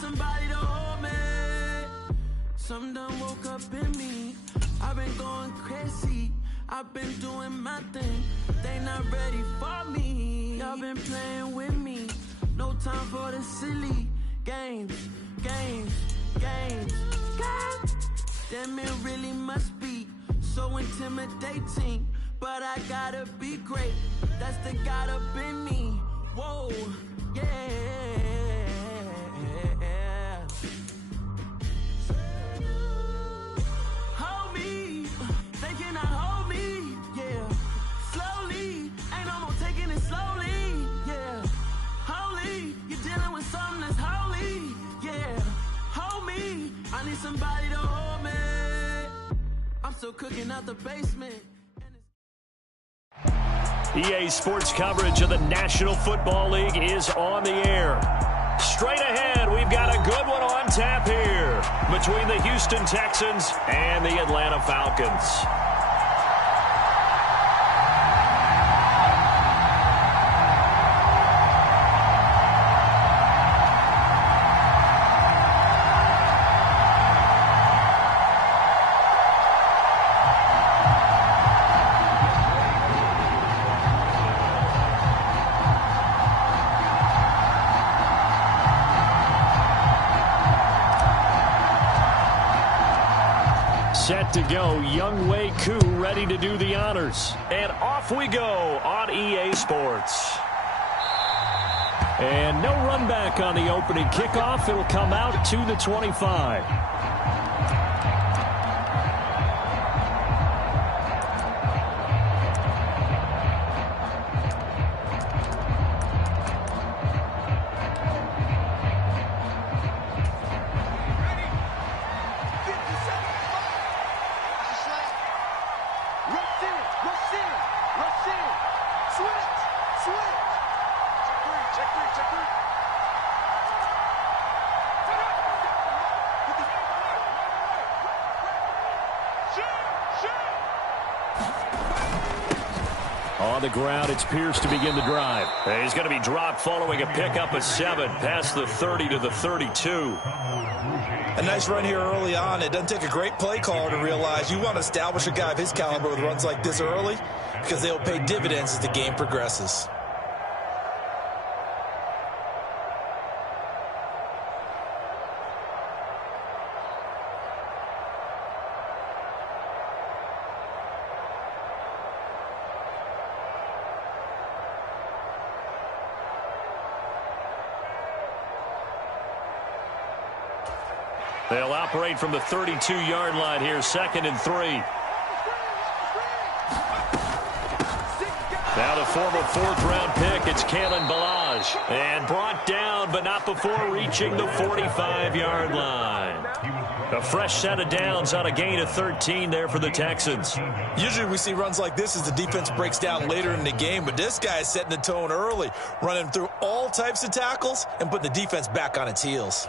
somebody to hold me. Some done woke up in me. I've been going crazy. I've been doing my thing. They not ready for me. Y'all been playing with me. No time for the silly games. Damn, it really must be so intimidating. But I gotta be great. That's the God up in me. Whoa, yeah. Hold me. They cannot hold me. Yeah. Slowly. Ain't no more taking it slowly. Yeah. Holy. You're dealing with something that's holy. Yeah. Hold me. I need somebody to hold me. I'm still cooking out the basement. EA Sports coverage of the National Football League is on the air. Straight ahead, we've got a good one on tap here between the Houston Texans and the Atlanta Falcons. Set to go, Young Wei Koo ready to do the honors. And off we go on EA Sports. And no run back on the opening kickoff. It'll come out to the 25. On the ground, it's Pierce to begin the drive. He's going to be dropped following a pickup of 7 past the 30 to the 32. A nice run here early on. It doesn't take a great play caller to realize you want to establish a guy of his caliber with runs like this early because they'll pay dividends as the game progresses. They'll operate from the 32-yard line here, 2nd and 3. Now the former 4th-round pick, it's Kalen Ballage. And brought down, but not before reaching the 45-yard line. A fresh set of downs on a gain of 13 there for the Texans. Usually we see runs like this as the defense breaks down later in the game, but this guy is setting the tone early, running through all types of tackles and putting the defense back on its heels.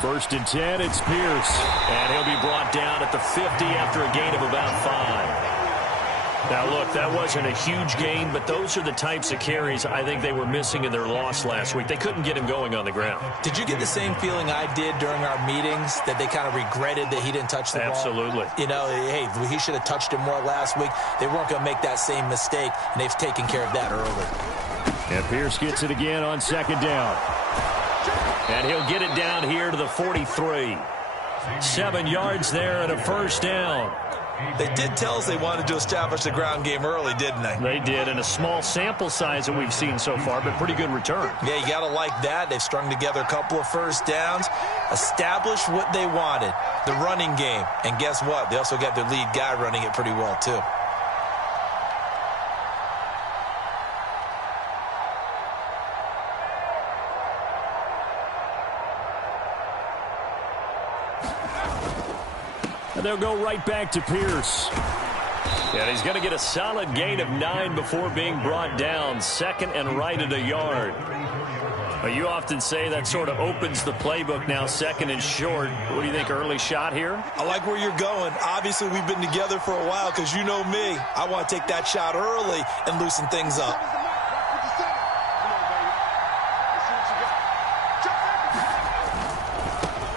First and 10, it's Pierce. And he'll be brought down at the 50 after a gain of about 5. Now, look, that wasn't a huge gain, but those are the types of carries I think they were missing in their loss last week. They couldn't get him going on the ground. Did you get the same feeling I did during our meetings, that they kind of regretted that he didn't touch the ball? Absolutely. You know, hey, he should have touched it more last week. They weren't going to make that same mistake, and they've taken care of that early. And Pierce gets it again on 2nd down. And he'll get it down here to the 43. 7 yards there and a first down. They did tell us they wanted to establish the ground game early, didn't they? They did, and a small sample size that we've seen so far, but pretty good return. Yeah, you got to like that. They've strung together a couple of first downs, established what they wanted, the running game. And guess what? They also got their lead guy running it pretty well, too. And they'll go right back to Pierce. And he's going to get a solid gain of 9 before being brought down. Second and right at a yard. Well, you often say that sort of opens the playbook now, second and short. What do you think, early shot here? I like where you're going. Obviously, we've been together for a while because you know me. I want to take that shot early and loosen things up.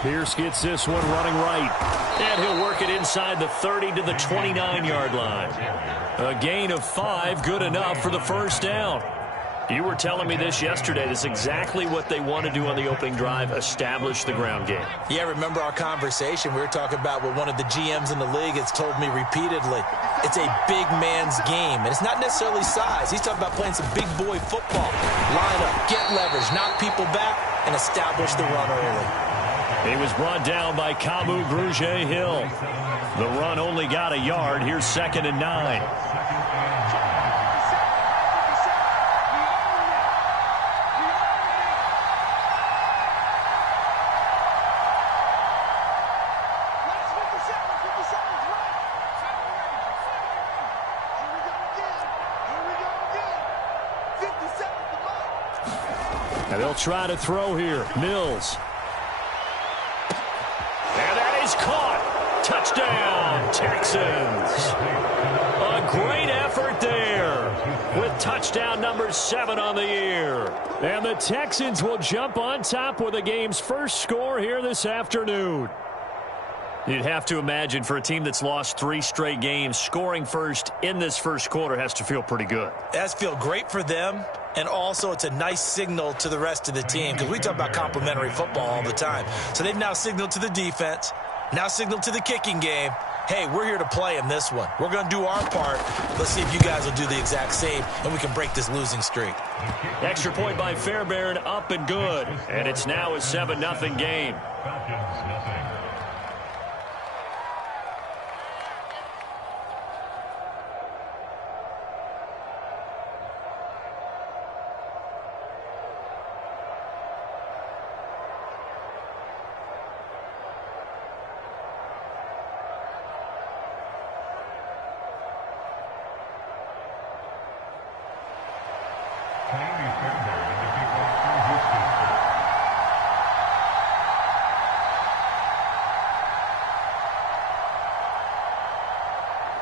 Pierce gets this one running right. And he'll work it inside the 30 to the 29-yard line. A gain of 5, good enough for the first down. You were telling me this yesterday. This is exactly what they want to do on the opening drive, establish the ground game. Yeah, remember our conversation? We were talking about what one of the GMs in the league has told me repeatedly. It's a big man's game, and it's not necessarily size. He's talking about playing some big boy football. Line up, get leverage, knock people back, and establish the run early. He was brought down by Kamu Grugier-Hill. The run only got a yard. Here's second and 9. And they'll try to throw here. Mills. And that is caught. Touchdown, Texans. A great effort there with touchdown number 7 on the year. And the Texans will jump on top with the game's first score here this afternoon. You'd have to imagine for a team that's lost 3 straight games, scoring first in this first quarter has to feel pretty good. It has to feel great for them, and also it's a nice signal to the rest of the team because we talk about complementary football all the time. So they've now signaled to the defense, now signaled to the kicking game, hey, we're here to play in this one. We're going to do our part. Let's see if you guys will do the exact same, and we can break this losing streak. Extra point by Fairbairn, up and good. And it's now a 7-0 game.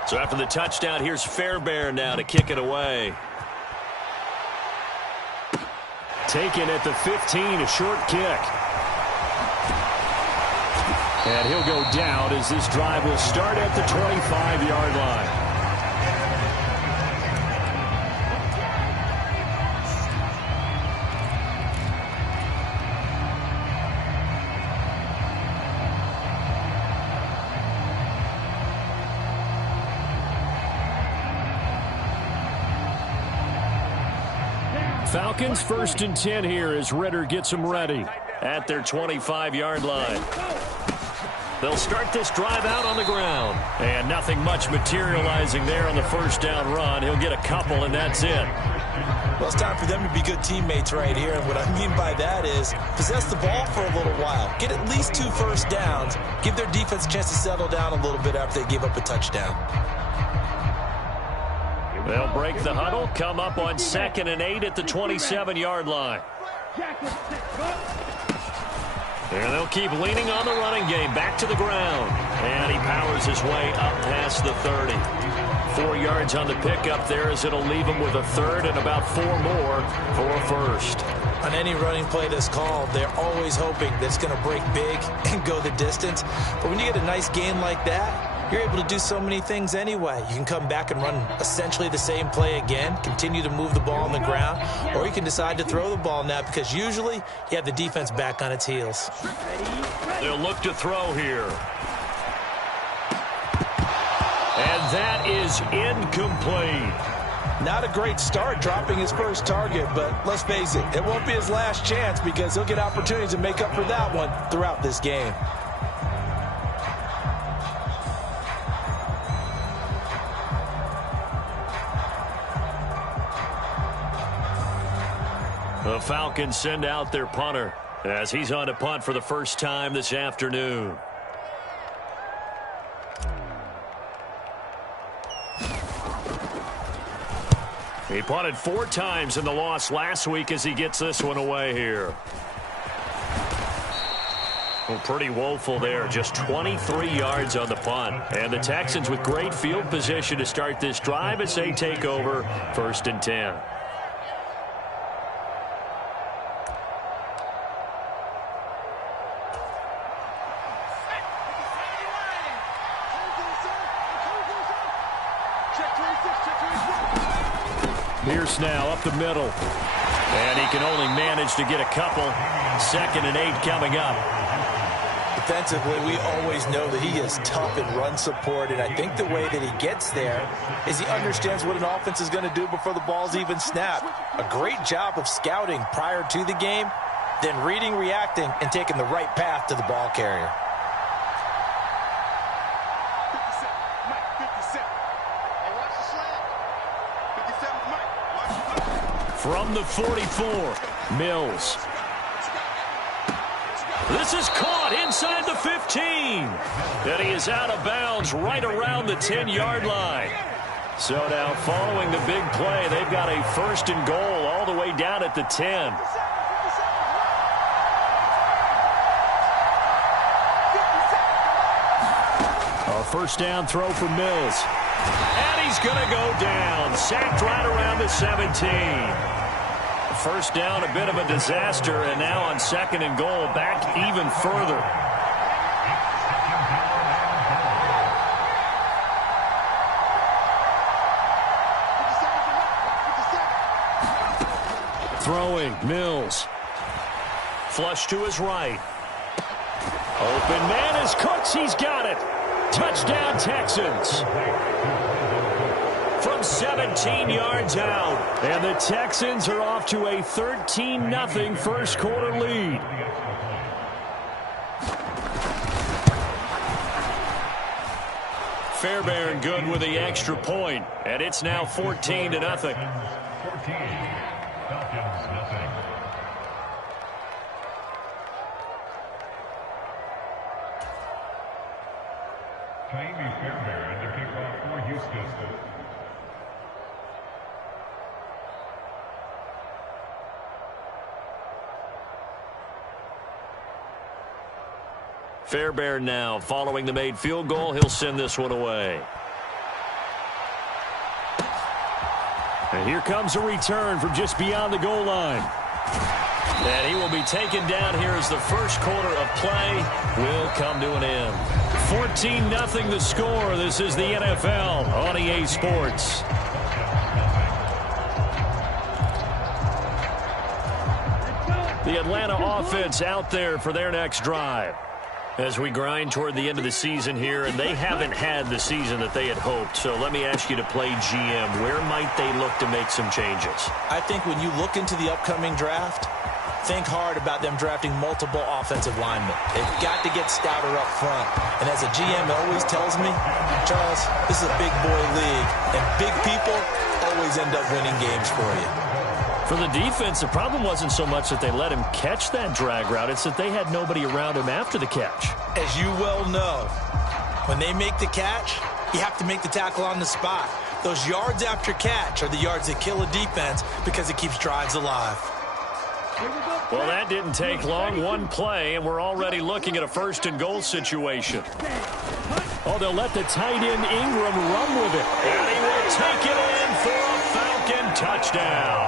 So after the touchdown, here's Fairbairn now to kick it away. Taken at the 15, a short kick. And he'll go down as this drive will start at the 25-yard line. Falcons 1st and 10 here as Ritter gets them ready at their 25-yard line. They'll start this drive out on the ground. And nothing much materializing there on the first down run. He'll get a couple, and that's it. Well, it's time for them to be good teammates right here. And what I mean by that is possess the ball for a little while. Get at least 2 first downs. Give their defense a chance to settle down a little bit after they give up a touchdown. They'll break the huddle, come up on 2nd and 8 at the 27-yard line. And they'll keep leaning on the running game, back to the ground. And he powers his way up past the 30. 4 yards on the pickup there as it'll leave him with a third and about 4 more for a first. On any running play that's called, they're always hoping that it's going to break big and go the distance. But when you get a nice gain like that, you're able to do so many things anyway. You can come back and run essentially the same play again, continue to move the ball on the ground, or you can decide to throw the ball now because usually you have the defense back on its heels. They'll look to throw here. And that is incomplete. Not a great start dropping his first target, but let's face it, it won't be his last chance because he'll get opportunities to make up for that one throughout this game. The Falcons send out their punter as he's on to punt for the first time this afternoon. He punted 4 times in the loss last week as he gets this one away here. Well, pretty woeful there. Just 23 yards on the punt. And the Texans with great field position to start this drive as they take over 1st and 10. Pierce now up the middle. And he can only manage to get a couple. 2nd and 8 coming up. Defensively, we always know that he is tough in run support, and I think the way that he gets there is he understands what an offense is going to do before the ball's even snapped. A great job of scouting prior to the game, then reading, reacting, and taking the right path to the ball carrier. From the 44, Mills. This is caught inside the 15. And he is out of bounds right around the 10-yard line. So now following the big play, they've got a 1st and goal all the way down at the 10. A 1st down throw for Mills. And he's going to go down. Sacked right around the 17. 1st down, a bit of a disaster, and now on 2nd and goal, back even further. Throwing, Mills. Flush to his right. Open man is Cooks. He's got it. Touchdown, Texans. From 17 yards out. And the Texans are off to a 13-0 first quarter lead. Fairbairn good with the extra point. And it's now 14-0. 14, Falcons, nothing. Jamie Fairbairn to kick off for Houston. Fairbairn now following the made field goal. He'll send this one away. And here comes a return from just beyond the goal line. And he will be taken down here as the first quarter of play will come to an end. 14-0 the score. This is the NFL on EA Sports. The Atlanta offense out there for their next drive. As we grind toward the end of the season here, and they haven't had the season that they had hoped. So let me ask you to play GM. Where might they look to make some changes? I think when you look into the upcoming draft, think hard about them drafting multiple offensive linemen. They've got to get stouter up front. And as a GM always tells me, Charles, this is a big boy league, and big people always end up winning games for you. For the defense, the problem wasn't so much that they let him catch that drag route. It's that they had nobody around him after the catch. As you well know, when they make the catch, you have to make the tackle on the spot. Those yards after catch are the yards that kill a defense because it keeps drives alive. Well, that didn't take long. One play, and we're already looking at a 1st and goal situation. Oh, they'll let the tight end Ingram run with it. And he will take it in for a Falcon touchdown.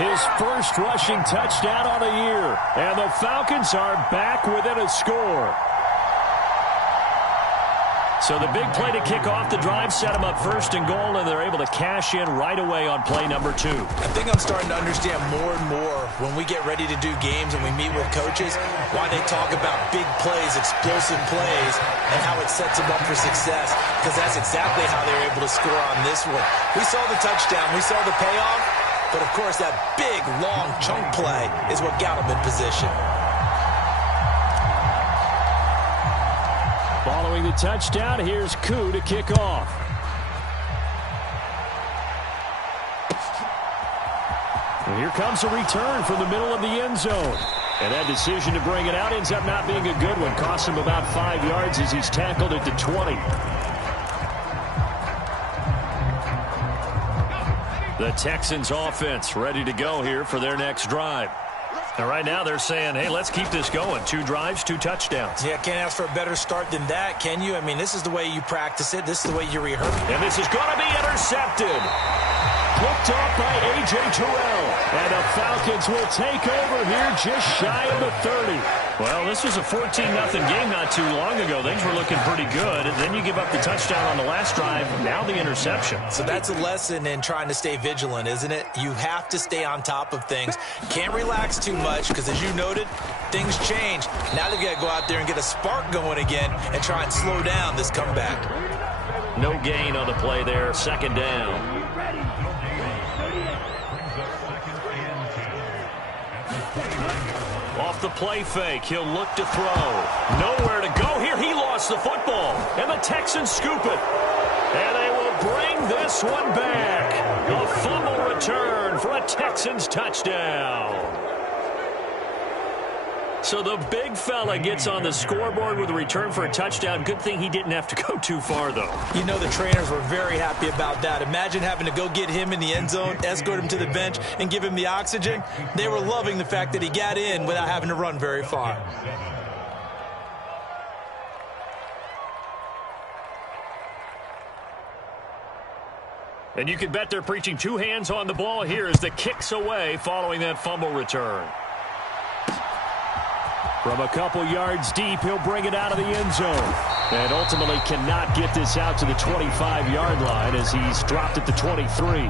His first rushing touchdown on the year. And the Falcons are back within a score. So the big play to kick off the drive set them up 1st and goal, and they're able to cash in right away on play number 2. I think I'm starting to understand more and more when we get ready to do games and we meet with coaches why they talk about big plays, explosive plays, and how it sets them up for success, because that's exactly how they were able to score on this one. We saw the touchdown. We saw the payoff. But, of course, that big, long chunk play is what got him in position. Following the touchdown, here's Koo to kick off. And here comes a return from the middle of the end zone. And that decision to bring it out ends up not being a good one. Costs him about 5 yards as he's tackled at the 20. The Texans offense ready to go here for their next drive. And right now they're saying, hey, let's keep this going. 2 drives, 2 touchdowns. Yeah, can't ask for a better start than that, can you? I mean, this is the way you practice it. This is the way you rehearse it. And this is going to be intercepted. Picked off by A.J. Terrell. And the Falcons will take over here just shy of the 30. Well, this was a 14-0 game not too long ago. Things were looking pretty good. And then you give up the touchdown on the last drive. Now the interception. So that's a lesson in trying to stay vigilant, isn't it? You have to stay on top of things. Can't relax too much because, as you noted, things change. Now they've got to go out there and get a spark going again and try and slow down this comeback. No gain on the play there. 2nd down. Off the play fake, he'll look to throw. Nowhere to go here. He lost the football. And the Texans scoop it. And they will bring this one back. A fumble return for a Texans touchdown. So the big fella gets on the scoreboard with a return for a touchdown. Good thing he didn't have to go too far, though. You know the trainers were very happy about that. Imagine having to go get him in the end zone, escort him to the bench, and give him the oxygen. They were loving the fact that he got in without having to run very far. And you can bet they're preaching 2 hands on the ball here as the kick's away following that fumble return. From a couple yards deep, he'll bring it out of the end zone. And ultimately cannot get this out to the 25-yard line as he's dropped at the 23.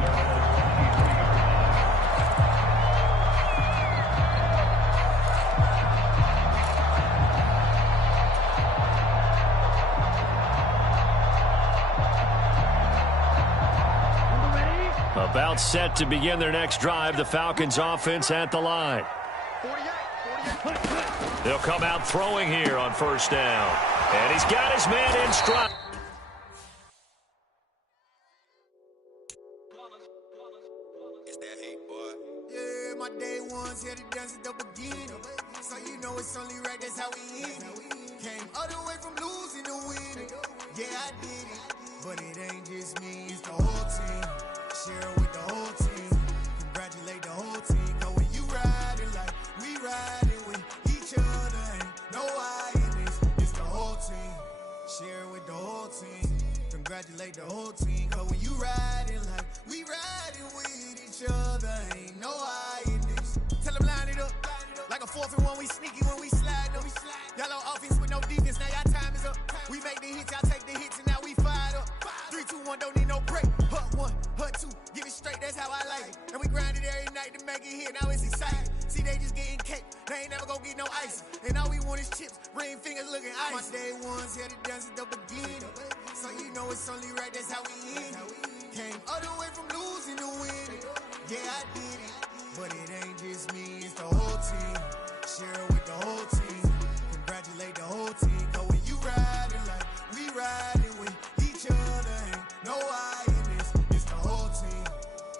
About set to begin their next drive, the Falcons offense at the line. They'll come out throwing here on 1st down. And he's got his man in stride. It's that hate, boy. Yeah, my day ones here to dance at the beginning. So you know it's only right, that's how we end it. Came all the way from losing to winning. Yeah, I did it. But it ain't just me, it's the whole team. Share it with the whole team. Congratulate the whole team. Cause when you riding like we riding with each other, ain't no I in this. It's the whole team. Share it with the whole team. Congratulate the whole team. Cause when you riding like we riding with each other, ain't no I in this. Tell them line it up. Like a 4th and 1, we sneaky when we slide them. Y'all on offense with no defense, now y'all time is up. We make the hits, y'all take the hits, and now we fired up. 3, 2, 1, don't need no break. Hut 1, hut 2, give it straight, that's how I like it. And we grind it every night to make it here, now it's exciting. See, they just getting cake, they ain't never gonna get no ice. And all we want is chips, ring fingers looking ice. My day ones here to dance at the beginning. So you know it's only right, that's how we end it. Came all the way from losing to winning. Yeah, I did it. But it ain't just me, it's the whole team. Share it with the whole team. Congratulate the whole team. Cause when you riding like we riding with each other, ain't no I in this. It's the whole team.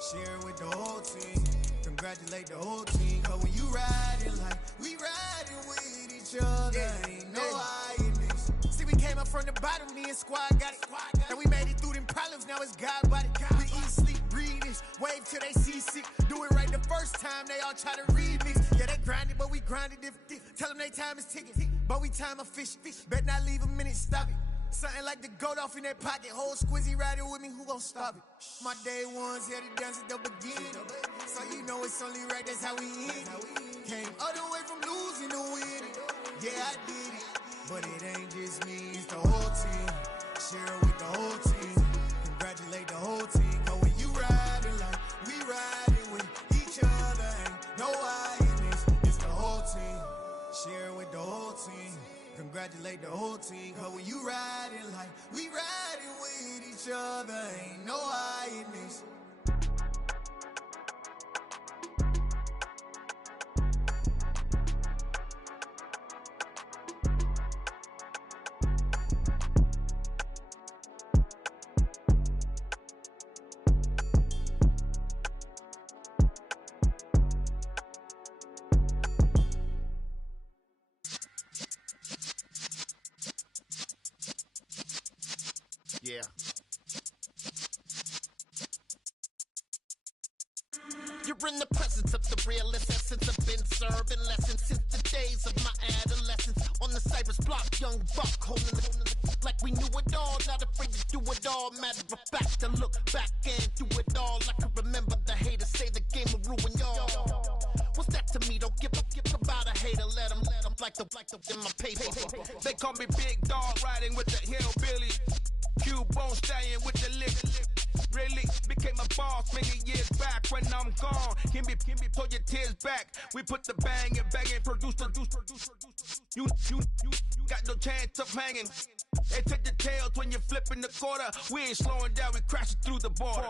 Share it with the whole team. Congratulate the whole team. Cause when you riding like we riding with each other, ain't no I in this. See, we came up from the bottom, me and squad got it. And we made it through them problems, now it's God body. We eat, sleep, breathe this. Wave till they see sick. Do it right the first time, they all try to remix. Yeah, they grinded, but we grinded different. Tell them they time is ticking, but we time a fish. Bet not leave a minute, stop it. Something like the goat off in that pocket. Whole squizzy riding with me, who gon' stop it? My day ones here to dance at the beginning. So you know it's only right, that's how we end it. Came all the way from losing to winning. Yeah, I did it. But it ain't just me, it's the whole team. Share it with the whole team. Congratulate the whole team. Cause when you riding like we riding with each other, ain't no I in this. It's the whole team. Share it with the whole team. Congratulate the whole team. Cause when you riding like we riding with each other, ain't no I in this. Yeah. in the presence of the realest essence. I've been serving lessons since the days of my adolescence. On the Cypress block, young buck holding the like we knew it all. Not afraid to do it all. Matter of fact, to look back and do it all. I can remember the haters say the game will ruin y'all. What's that to me? Don't give about a hater. Let them like the in my paper. They call me Big Dog, riding with the hillbilly. Cubone staying with the lick. Really became a boss many years back. When I'm gone, can be pull your tears back. We put the bang and produce. You got no chance of hanging. They take the tails when you're flipping the quarter. We ain't slowing down, we crashing through the border.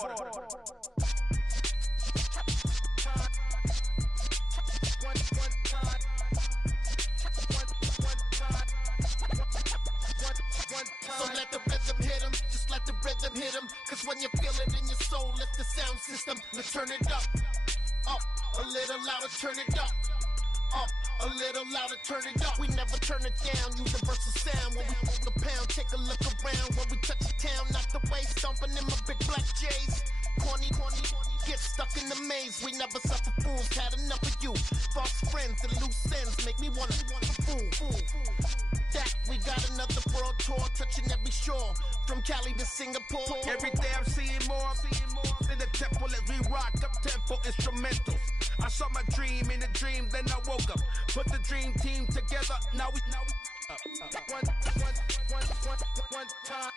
So let the rhythm hit 'em, just let the rhythm hit 'em. Cause when you feel it in your soul, lift the sound system. Let's turn it up, a little louder, turn it up, a little louder, turn it up. We never turn it down, universal sound. When we move the pound, take a look around. When we touch the town, knock the way, stomping in my big black J's. Corny, get stuck in the maze. We never suffer fools, had enough of you. False friends and loose ends make me wanna fool. That we got another world tour, touching every shore, from Cali to Singapore. Every day I'm seeing more in the temple as we rock up tempo instrumentals. I saw my dream in a dream, then I woke up. Put the dream team together, now we one time.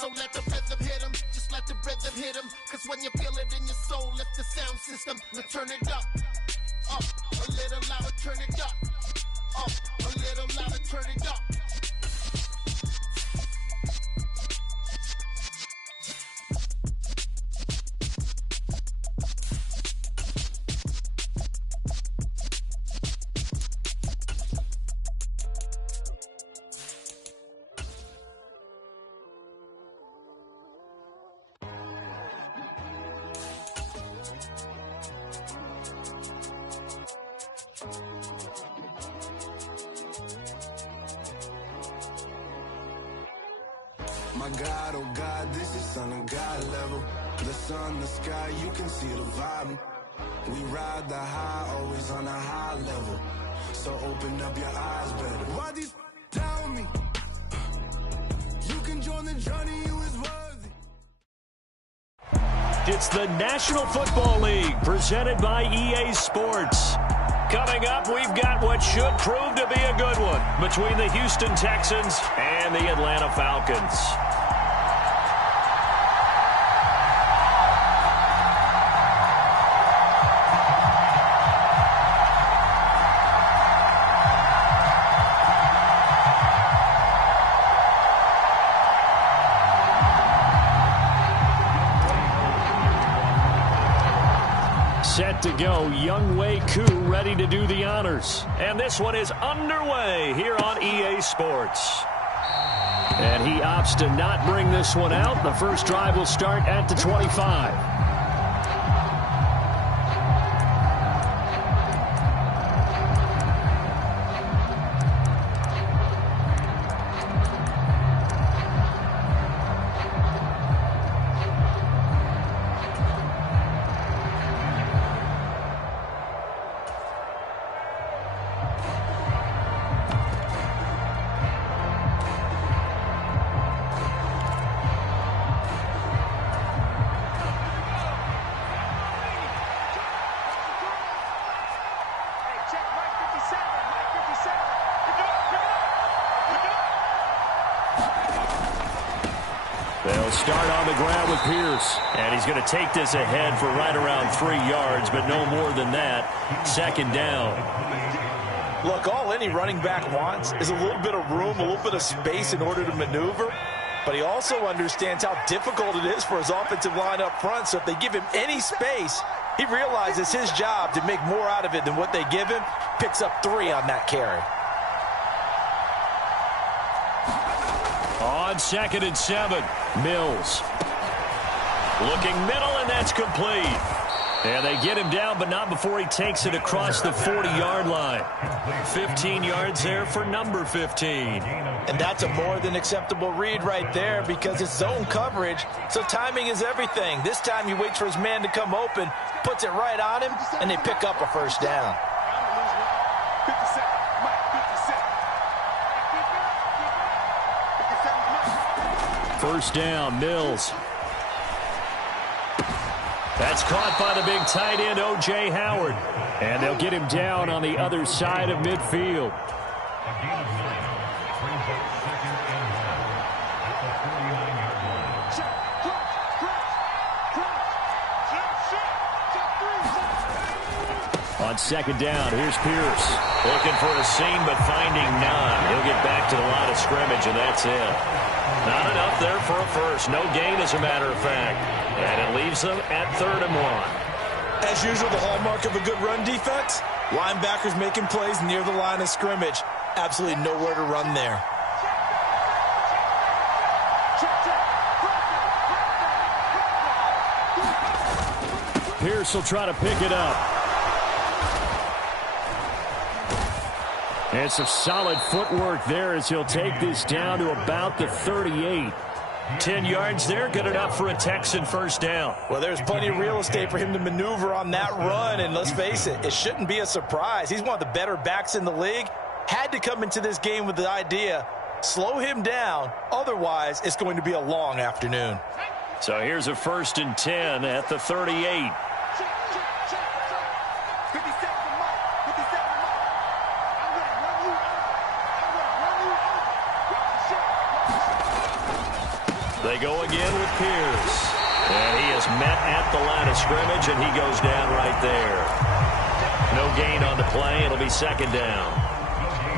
So let the rhythm hit 'em, just let the rhythm hit 'em. Cause when you feel it in your soul, lift the sound system. Let's turn it up, a little louder, turn it up, a little louder, turn it up. My God, oh God, this is Son of God level. The sun, the sky, you can see the vibe. We ride the high, always on a high level. So open up your eyes better. Why these tell me? You can join the journey, you is worthy. It's the National Football League presented by EA Sports. Coming up, we've got what should prove to be a good one between the Houston Texans and the Atlanta Falcons. Set to go, Young Wei Koo ready to do the honors. And this one is underway here on EA Sports. And he opts to not bring this one out. The first drive will start at the 25. They'll start on the ground with Pierce. And he's going to take this ahead for right around 3 yards, but no more than that. Second down. Look, all any running back wants is a little bit of room, a little bit of space in order to maneuver. But he also understands how difficult it is for his offensive line up front. So if they give him any space, he realizes his job to make more out of it than what they give him. Picks up 3 on that carry. On 2nd and 7, Mills. Looking middle, and that's complete. And they get him down, but not before he takes it across the 40-yard line. 15 yards there for number 15. And that's a more than acceptable read right there because it's zone coverage, so timing is everything. This time he waits for his man to come open, puts it right on him, and they pick up a first down. First down, Mills. That's caught by the big tight end, O.J. Howard. And they'll get him down on the other side of midfield. On second down, here's Pierce. Looking for a seam, but finding none. He'll get back to the line of scrimmage, and that's it. Not enough there for a first. No gain, as a matter of fact. And it leaves them at 3rd and 1. As usual, the hallmark of a good run defense, linebackers making plays near the line of scrimmage. Absolutely nowhere to run there. Pierce will try to pick it up. And some solid footwork there as he'll take this down to about the 38. 10 yards there, good enough for a Texan first down. Well, there's plenty of real estate for him to maneuver on that run, and let's face it, it shouldn't be a surprise. He's one of the better backs in the league. Had to come into this game with the idea, slow him down, otherwise it's going to be a long afternoon. So here's a 1st and 10 at the 38. They go again with Pierce. And he is met at the line of scrimmage, and he goes down right there. No gain on the play. It'll be 2nd down.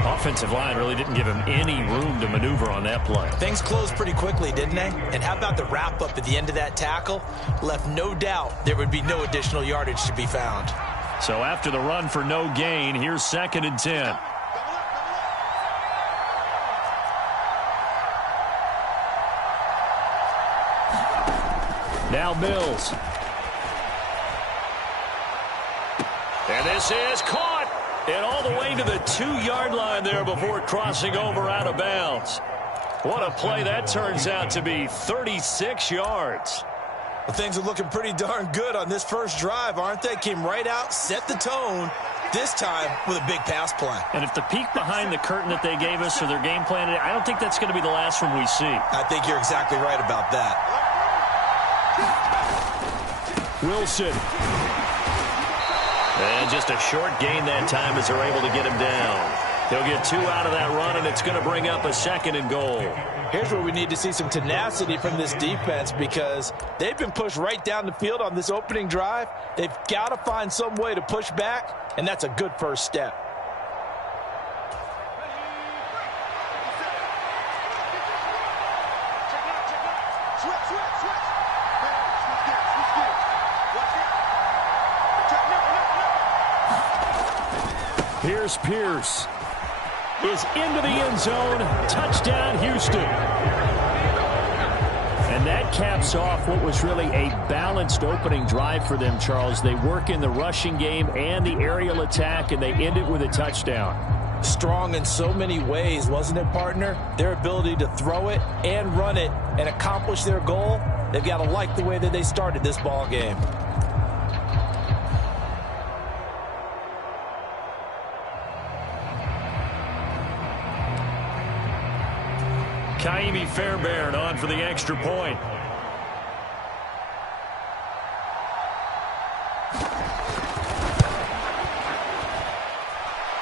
Offensive line really didn't give him any room to maneuver on that play. Things closed pretty quickly, didn't they? And how about the wrap-up at the end of that tackle? Left no doubt there would be no additional yardage to be found. So after the run for no gain, here's 2nd and 10. Now Mills. And this is caught. And all the way to the 2-yard line there before crossing over out of bounds. What a play that turns out to be. 36 yards. Well, things are looking pretty darn good on this first drive, aren't they? Came right out, set the tone, this time with a big pass play. And if the peek behind the curtain that they gave us or their game plan, I don't think that's going to be the last one we see. I think you're exactly right about that. Wilson. And just a short gain that time as they're able to get him down. He'll get 2 out of that run, and it's going to bring up a 2nd and goal. Here's where we need to see some tenacity from this defense because they've been pushed right down the field on this opening drive. They've got to find some way to push back, and that's a good first step. Here's Pierce. Is into the end zone. Touchdown, Houston. And that caps off what was really a balanced opening drive for them, Charles. They work in the rushing game and the aerial attack, and they end it with a touchdown. Strong in so many ways, wasn't it, partner? Their ability to throw it and run it and accomplish their goal, they've got to like the way that they started this ball game. Kaimi Fairbairn on for the extra point.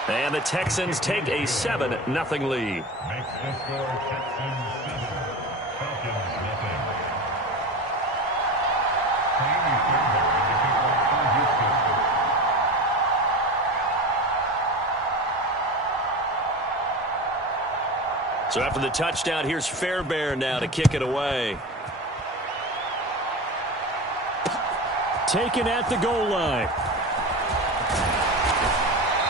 And the Texans take a 7-0 lead. So after the touchdown, here's Fairbairn now to kick it away. Taken at the goal line.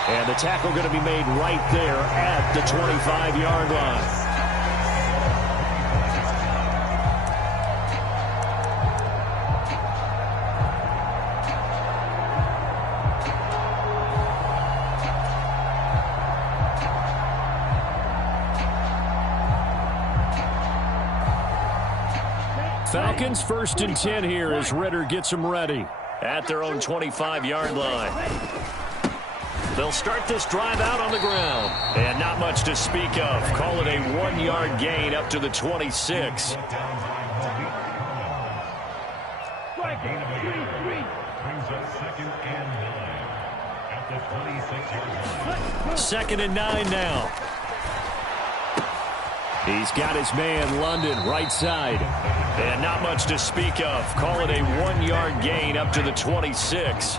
And the tackle going to be made right there at the 25-yard line. Falcons 1st and 10 here as Ritter gets them ready. At their own 25-yard line. They'll start this drive out on the ground. And not much to speak of. Call it a 1-yard gain up to the 26. Second and 9 now. He's got his man, London, right side. And not much to speak of. Call it a 1-yard gain up to the 26.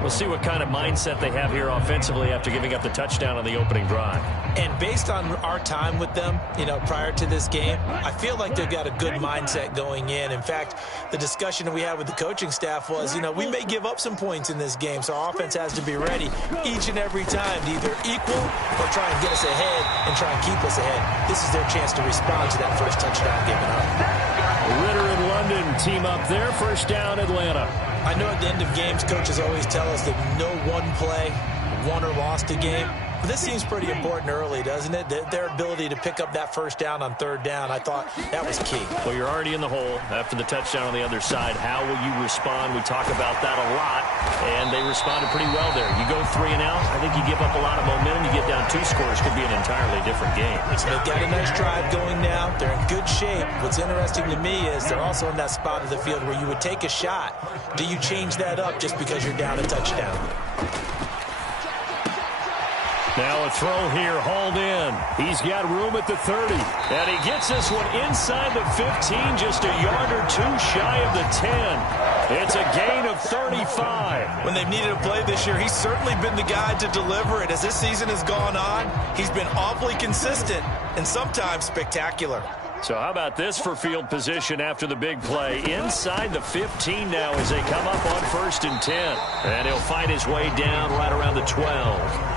We'll see what kind of mindset they have here offensively after giving up the touchdown on the opening drive. And based on our time with them, prior to this game, I feel like they've got a good mindset going in. In fact, the discussion that we had with the coaching staff was, we may give up some points in this game, so our offense has to be ready each and every time to either equal or try and get us ahead and try and keep us ahead. This is their chance to respond to that first touchdown given up. Ritter and London team up there. First down, Atlanta. I know at the end of games, coaches always tell us that no one play won or lost a game. But this seems pretty important early, doesn't it? Their ability to pick up that first down on third down, I thought that was key. Well, you're already in the hole after the touchdown on the other side. How will you respond? We talk about that a lot, and they responded pretty well there. You go 3 and out, I think you give up a lot of momentum. You get down 2 scores, could be an entirely different game. So they've got a nice drive going now. They're in good shape. What's interesting to me is they're also in that spot of the field where you would take a shot. Do you change that up just because you're down a touchdown? Now a throw here, hauled in. He's got room at the 30. And he gets this one inside the 15, just a yard or 2 shy of the 10. It's a gain of 35. When they've needed a play this year, he's certainly been the guy to deliver it. As this season has gone on, he's been awfully consistent and sometimes spectacular. So how about this for field position after the big play? Inside the 15 now as they come up on 1st and 10. And he'll find his way down right around the 12.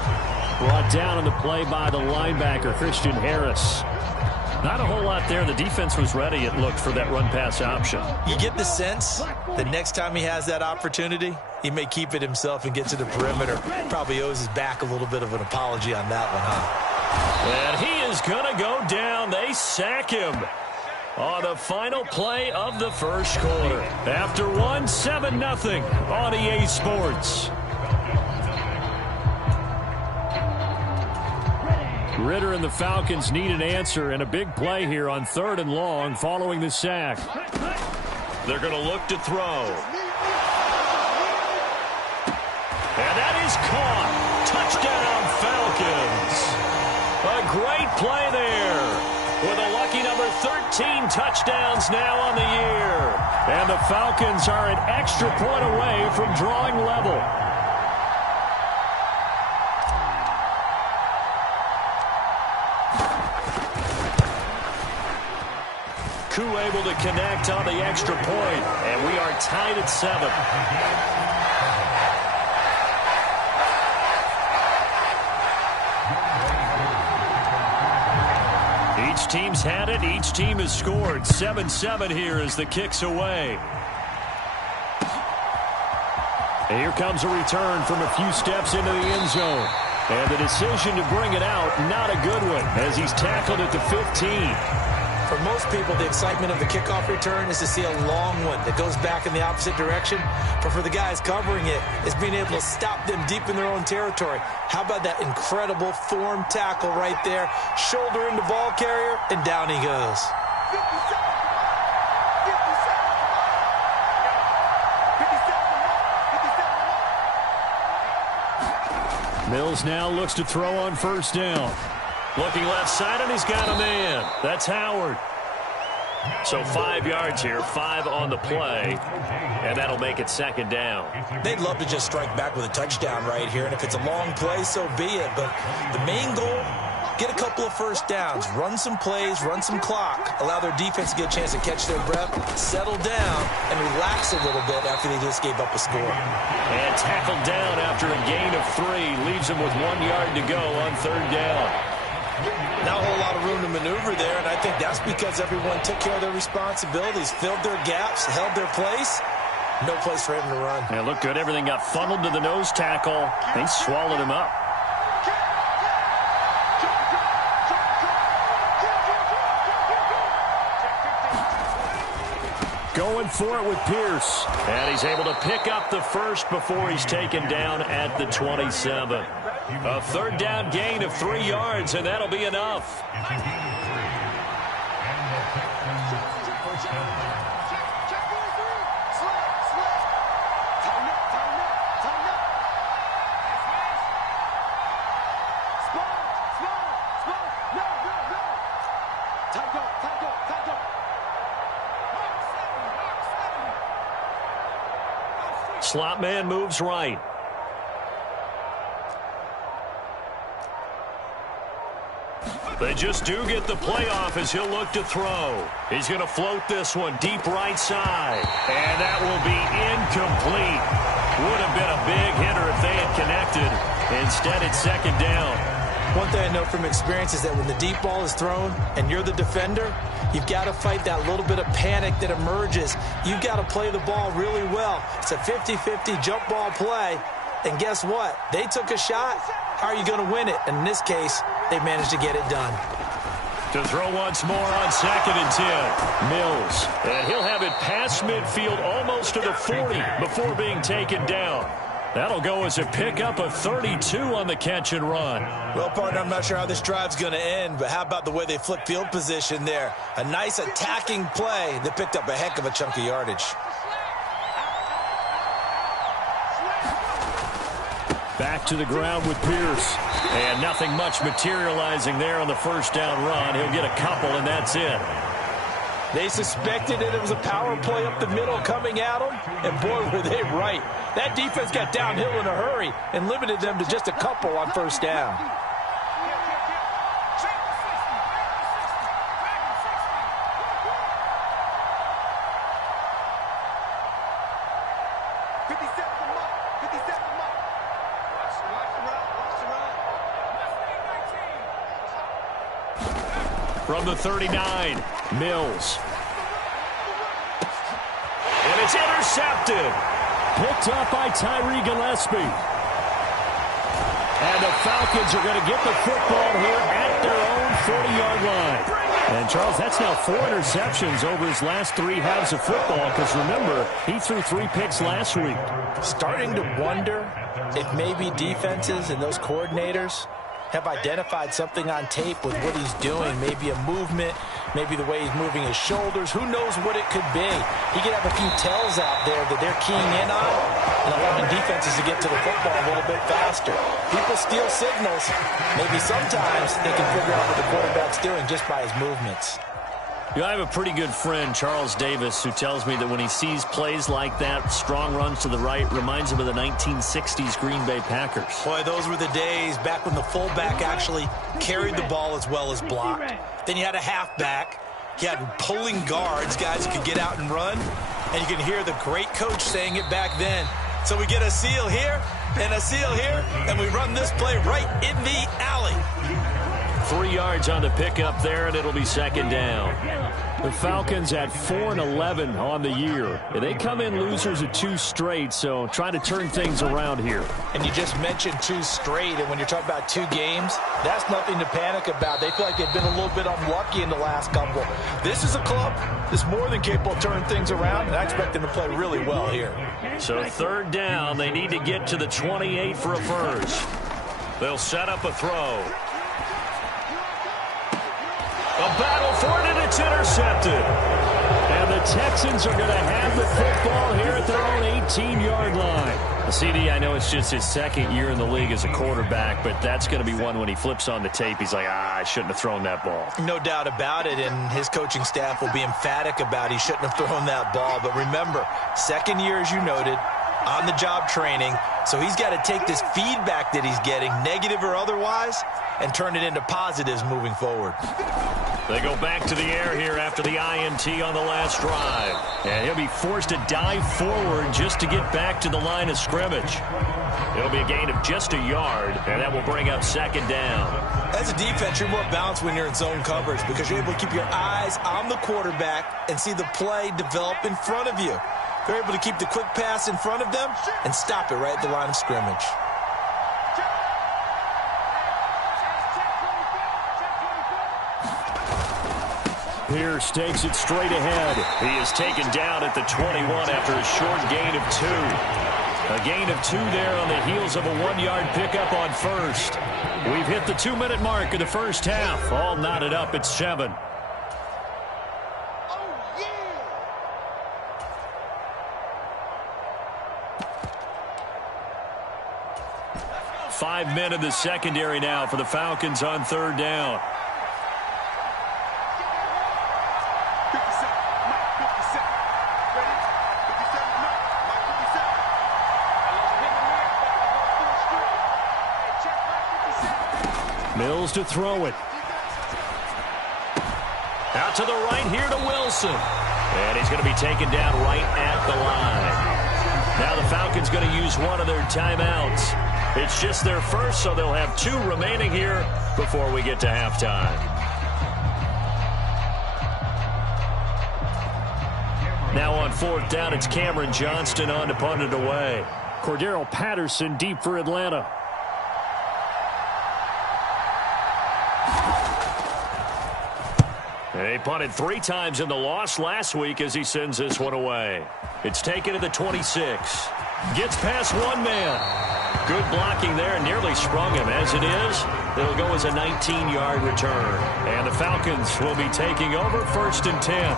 Brought down on the play by the linebacker, Christian Harris. Not a whole lot there. The defense was ready, it looked, for that run-pass option. You get the sense that next time he has that opportunity, he may keep it himself and get to the perimeter. Probably owes his back a little bit of an apology on that one, huh? And he is going to go down. They sack him on the final play of the first quarter. After 7-0 on EA Sports. Ritter and the Falcons need an answer, and a big play here on 3rd and long following the sack. They're going to look to throw. And that is caught. Touchdown, Falcons. A great play there. With a lucky number 13 touchdowns now on the year. And the Falcons are an extra point away from drawing level. Koo able to connect on the extra point, and we are tied at 7. Each team's had it. Each team has scored. 7-7 here as the kick's away. And here comes a return from a few steps into the end zone. And the decision to bring it out, not a good one, as he's tackled at the 15. For most people, the excitement of the kickoff return is to see a long one that goes back in the opposite direction. But for the guys covering it, it's being able to stop them deep in their own territory. How about that incredible form tackle right there? Shoulder into ball carrier, and down he goes. Mills now looks to throw on 1st down. Looking left side, and he's got a man. That's Howard. So 5 yards here, 5 on the play, and that'll make it 2nd down. They'd love to just strike back with a touchdown right here, and if it's a long play, so be it. But the main goal, get a couple of first downs, run some plays, run some clock, allow their defense to get a chance to catch their breath, settle down, and relax a little bit after they just gave up a score. And tackled down after a gain of 3, leaves them with 1 yard to go on 3rd down. Not a whole lot of room to maneuver there, and I think that's because everyone took care of their responsibilities, filled their gaps, held their place. No place for him to run. Yeah, looked good. Everything got funneled to the nose tackle. They swallowed him up. Going for it with Pierce. And he's able to pick up the first before he's taken down at the 27. A third down gain of 3 yards, and that'll be enough. Slot man moves right. They just do get the playoff as he'll look to throw. He's going to float this one deep right side. And that will be incomplete. Would have been a big hitter if they had connected. Instead, it's second down. One thing I know from experience is that when the deep ball is thrown and you're the defender, you've got to fight that little bit of panic that emerges. You've got to play the ball really well. It's a 50-50 jump ball play. And guess what? They took a shot. How are you going to win it? And in this case, they managed to get it done. To throw once more on 2nd and 10. Mills. And he'll have it past midfield almost to the 40 before being taken down. That'll go as a pickup of 32 on the catch and run. Well, partner, I'm not sure how this drive's going to end, but how about the way they flip field position there? A nice attacking play that picked up a heck of a chunk of yardage. Back to the ground with Pierce. And nothing much materializing there on the first down run. He'll get a couple, and that's it. They suspected that it was a power play up the middle coming at them, and boy, were they right. That defense got downhill in a hurry and limited them to just a couple on first down. From the 39, Mills. And it's intercepted. Picked up by Tyree Gillespie. And the Falcons are going to get the football here at their own 40-yard line. And, Charles, that's now 4 interceptions over his last 3 halves of football because, remember, he threw 3 picks last week. Starting to wonder if maybe defenses and those coordinators have identified something on tape with what he's doing. Maybe a movement, maybe the way he's moving his shoulders. Who knows what it could be? He could have a few tells out there that they're keying in on and allowing defenses to get to the football a little bit faster. People steal signals. Maybe sometimes they can figure out what the quarterback's doing just by his movements. You know, I have a pretty good friend, Charles Davis, who tells me that when he sees plays like that, strong runs to the right, reminds him of the 1960s Green Bay Packers. Boy, those were the days back when the fullback actually carried the ball as well as blocked. Then you had a halfback. You had pulling guards, guys who could get out and run. And you can hear the great coach saying it back then. So we get a seal here and a seal here, and we run this play right in the alley. 3 yards on the pickup there, and it'll be second down. The Falcons at 4-11 on the year. They come in losers of 2 straight, so trying to turn things around here. And you just mentioned 2 straight, and when you're talking about 2 games, that's nothing to panic about. They feel like they've been a little bit unlucky in the last couple. This is a club that's more than capable of turning things around, and I expect them to play really well here. So third down, they need to get to the 28 for a first. They'll set up a throw. A battle for it, and it's intercepted. And the Texans are going to have the football here at their own 18-yard line. CD, I know it's just his second year in the league as a quarterback, but that's going to be one when he flips on the tape. He's like, I shouldn't have thrown that ball. No doubt about it, and his coaching staff will be emphatic about he shouldn't have thrown that ball. But remember, second year, as you noted, on-the-job training, so he's got to take this feedback that he's getting, negative or otherwise, and turn it into positives moving forward. They go back to the air here after the INT on the last drive. And he'll be forced to dive forward just to get back to the line of scrimmage. It'll be a gain of just a yard, and that will bring up second down. As a defense, you're more balanced when you're in zone coverage because you're able to keep your eyes on the quarterback and see the play develop in front of you. They're able to keep the quick pass in front of them and stop it right at the line of scrimmage. Pierce takes it straight ahead. He is taken down at the 21 after a short gain of 2. A gain of 2 there on the heels of a 1-yard pickup on first. We've hit the 2-minute mark of the first half. All knotted up at 7. 5 men in the secondary now for the Falcons on 3rd down. Mills to throw it. Out to the right here to Wilson. And he's going to be taken down right at the line. Now the Falcons going to use one of their timeouts. It's just their first, so they'll have 2 remaining here before we get to halftime. Now on 4th down, it's Cameron Johnston on to punt it away. Cordero Patterson deep for Atlanta. They punted 3 times in the loss last week as he sends this one away. It's taken to the 26. Gets past 1 man. Good blocking there, nearly sprung him. As it is, it'll go as a 19-yard return. And the Falcons will be taking over 1st and 10.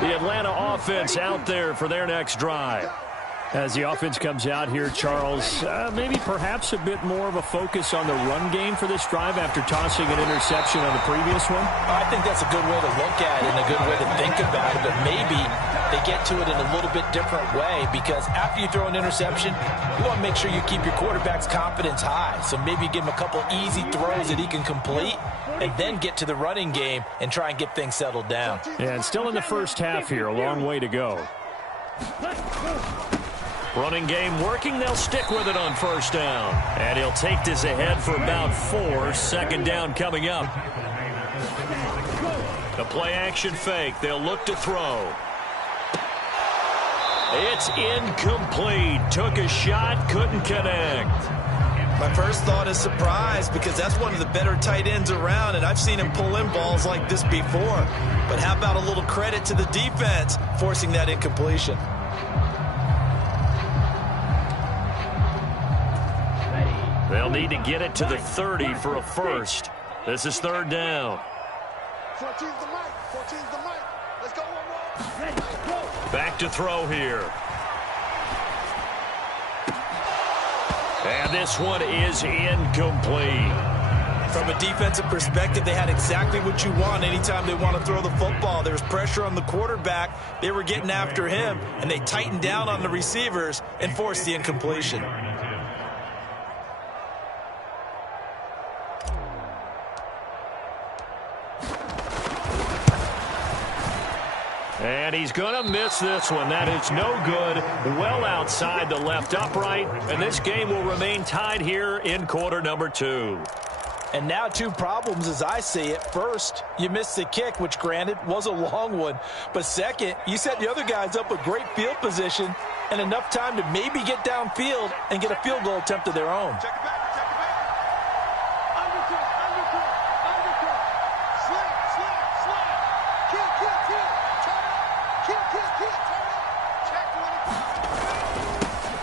The Atlanta offense out there for their next drive. As the offense comes out here, Charles, maybe perhaps a bit more of a focus on the run game for this drive after tossing an interception on the previous one? I think that's a good way to look at it and a good way to think about it, but maybe they get to it in a little bit different way, because after you throw an interception, you want to make sure you keep your quarterback's confidence high. So maybe give him a couple easy throws that he can complete and then get to the running game and try and get things settled down. And still in the first half here, a long way to go. Running game working. They'll stick with it on 1st down. And he'll take this ahead for about 4. 2nd down coming up. The play action fake. They'll look to throw. It's incomplete. Took a shot, couldn't connect. My first thought is surprise, because that's one of the better tight ends around, and I've seen him pull in balls like this before. But how about a little credit to the defense forcing that incompletion? They'll need to get it to the 30 for a first. This is 3rd down. 14's the mic. 14's the mic. Let's go one more. Back to throw here. And this one is incomplete. From a defensive perspective, they had exactly what you want anytime they want to throw the football. There was pressure on the quarterback. They were getting after him, and they tightened down on the receivers and forced the incompletion. And he's going to miss this one. That is no good. Well outside the left upright. And this game will remain tied here in quarter number 2. And now 2 problems as I see it. First, you missed the kick, which granted was a long one. But second, you set the other guys up with great field position and enough time to maybe get downfield and get a field goal attempt of their own. Check it back. Check it back. Undercut. Slap. Kill.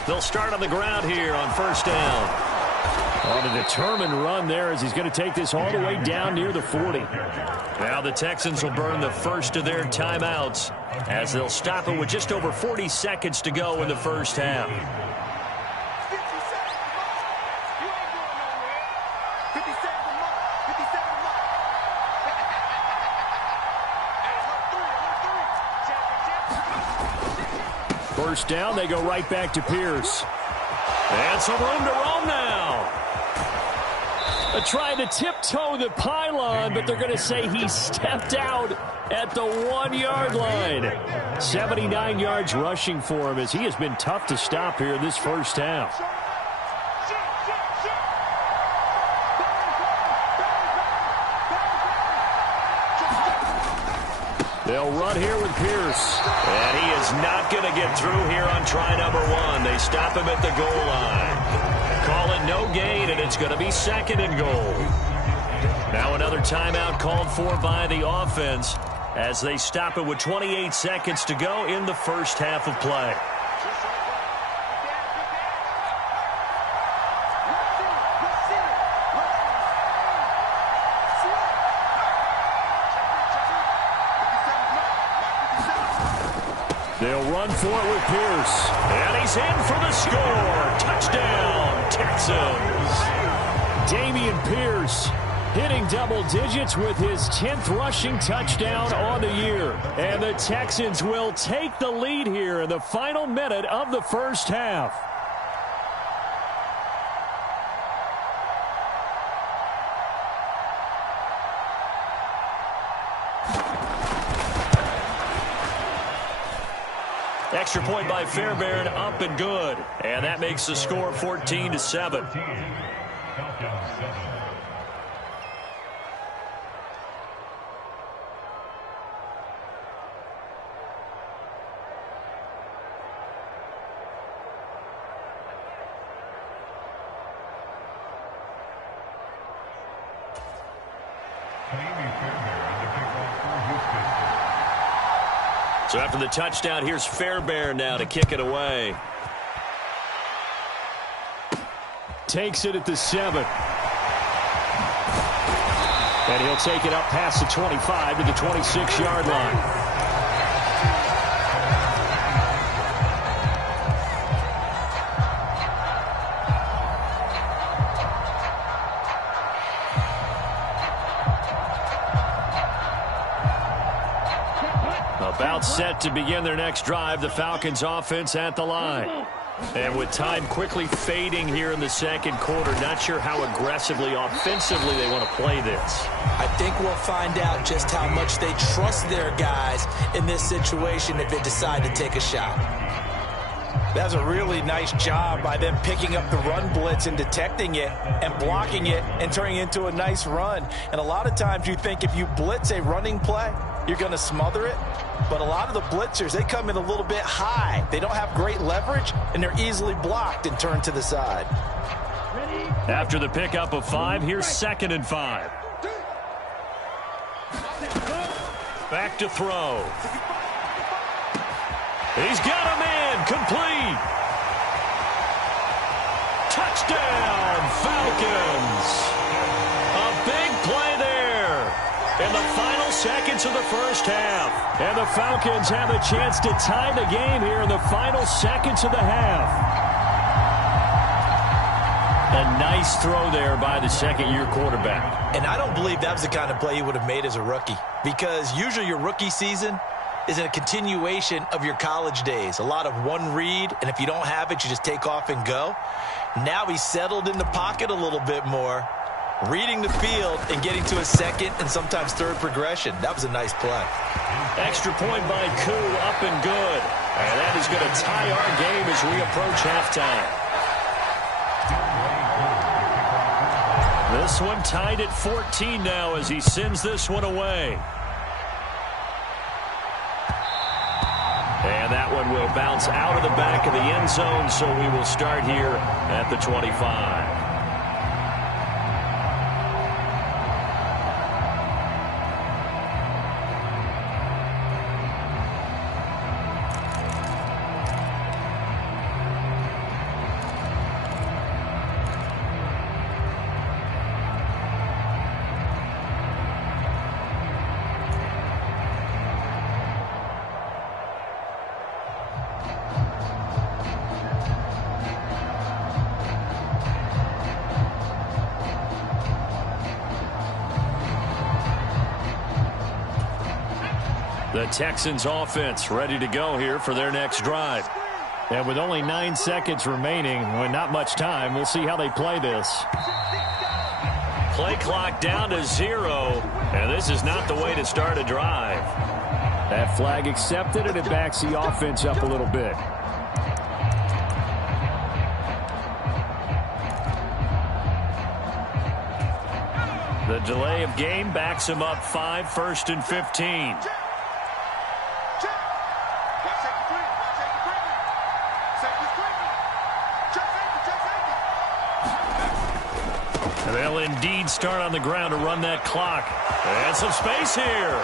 They'll start on the ground here on 1st down. On a determined run there as he's going to take this all the way down near the 40. Now the Texans will burn the first of their timeouts as they'll stop it with just over 40 seconds to go in the first half. 50 seconds. You ain't going nowhere. 50 seconds a month. 50 seconds a month. First down, they go right back to Pierce. And some room to roam now. Trying to tiptoe the pylon, but they're going to say he stepped out at the 1-yard line. 79 yards rushing for him as he has been tough to stop here in this first half. They'll run here with Pierce. And he is not going to get through here on try number 1. They stop him at the goal line. Call it no gain, and it's going to be 2nd and goal. Now another timeout called for by the offense as they stop it with 28 seconds to go in the first half of play. They'll run for it with Pierce. And he's in for the score. Touchdown, Texans. Dameon Pierce hitting double digits with his 10th rushing touchdown on the year. And the Texans will take the lead here in the final minute of the first half. Extra point by Fairbairn, up and good. And that makes the score 14-7. So after the touchdown, here's Fairbairn now to kick it away. Takes it at the 7. And he'll take it up past the 25 to the 26-yard line. About set to begin their next drive, the Falcons offense at the line. And with time quickly fading here in the second quarter, not sure how aggressively, offensively they want to play this. I think we'll find out just how much they trust their guys in this situation if they decide to take a shot. That's a really nice job by them picking up the run blitz and detecting it and blocking it and turning it into a nice run. And a lot of times you think if you blitz a running play, you're going to smother it. But a lot of the blitzers, they come in a little bit high. They don't have great leverage, and they're easily blocked and turned to the side. After the pickup of 5, here's 2nd and 5. Back to throw. He's got a man, complete. Touchdown, Falcons. A big play there in the final seconds of the first half. And the Falcons have a chance to tie the game here in the final seconds of the half. A nice throw there by the second-year quarterback. And I don't believe that was the kind of play he would have made as a rookie, because usually your rookie season is a continuation of your college days. A lot of one read, and if you don't have it, you just take off and go. Now he's settled in the pocket a little bit more, reading the field and getting to a second and sometimes third progression. That was a nice play. Extra point by Koo, up and good. And that is going to tie our game as we approach halftime. This one tied at 14 now as he sends this one away. And that one will bounce out of the back of the end zone, so we will start here at the 25. The Texans offense ready to go here for their next drive. And with only 9 seconds remaining, with not much time, we'll see how they play this. Play clock down to 0, and this is not the way to start a drive. That flag accepted, and it backs the offense up a little bit. The delay of game backs him up 5, 1st and 15. And they'll indeed start on the ground to run that clock. And some space here.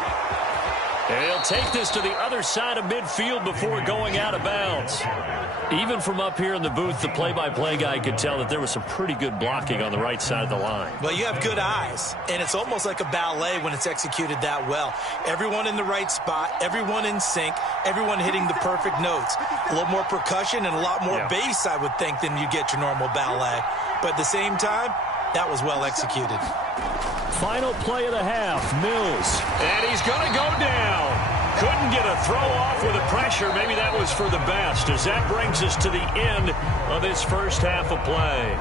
And he'll take this to the other side of midfield before going out of bounds. Even from up here in the booth, the play-by-play guy could tell that there was some pretty good blocking on the right side of the line. Well, you have good eyes, and it's almost like a ballet when it's executed that well. Everyone in the right spot, everyone in sync, everyone hitting the perfect notes. A little more percussion and a lot more bass, I would think, than you get your normal ballet. But at the same time, that was well executed. Final play of the half, Mills. And he's going to go down. Couldn't get a throw off with the pressure. Maybe that was for the best, as that brings us to the end of this first half of play.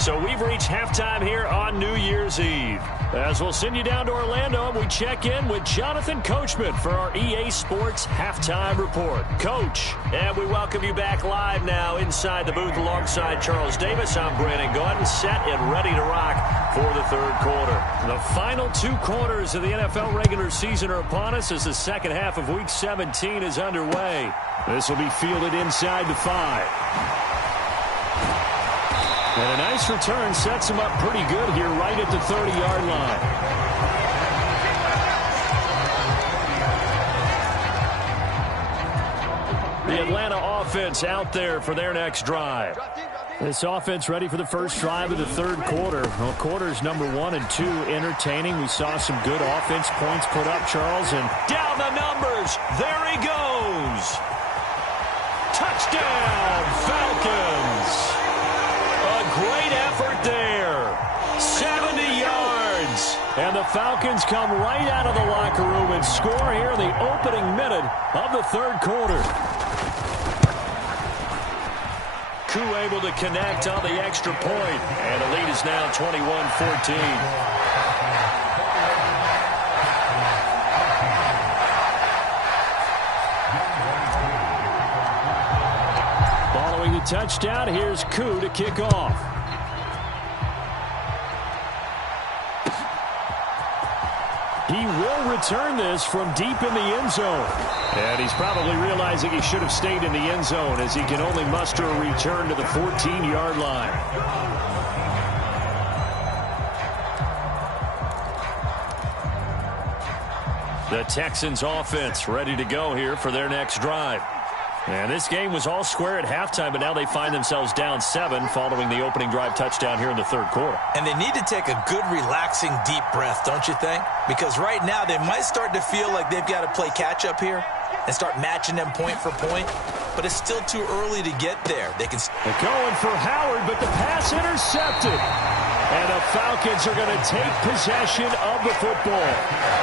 So we've reached halftime here on New Year's Eve. As we'll send you down to Orlando, and we check in with Jonathan Coachman for our EA Sports Halftime Report. Coach, and we welcome you back live now inside the booth alongside Charles Davis. I'm Brandon Gaudin, set and ready to rock for the third quarter. The final 2 quarters of the NFL regular season are upon us as the second half of Week 17 is underway. This will be fielded inside the 5. And a nice return sets him up pretty good here right at the 30-yard line. The Atlanta offense out there for their next drive. This offense ready for the first drive of the third quarter. Well, quarters number 1 and 2 entertaining. We saw some good offense points put up, Charles. And down the numbers. There he goes. Touchdown, Falcons. A great effort there. 70 yards. And the Falcons come right out of the locker room and score here in the opening minute of the third quarter. Koo able to connect on the extra point. And the lead is now 21-14. Following the touchdown, here's Koo to kick off. He will return this from deep in the end zone. And he's probably realizing he should have stayed in the end zone as he can only muster a return to the 14-yard line. The Texans offense ready to go here for their next drive. And this game was all square at halftime, but now they find themselves down 7 following the opening drive touchdown here in the third quarter. And they need to take a good, relaxing, deep breath, don't you think? Because right now they might start to feel like they've got to play catch-up here and start matching them point for point. But it's still too early to get there. They're going for Howard, but the pass intercepted. And the Falcons are going to take possession of the football.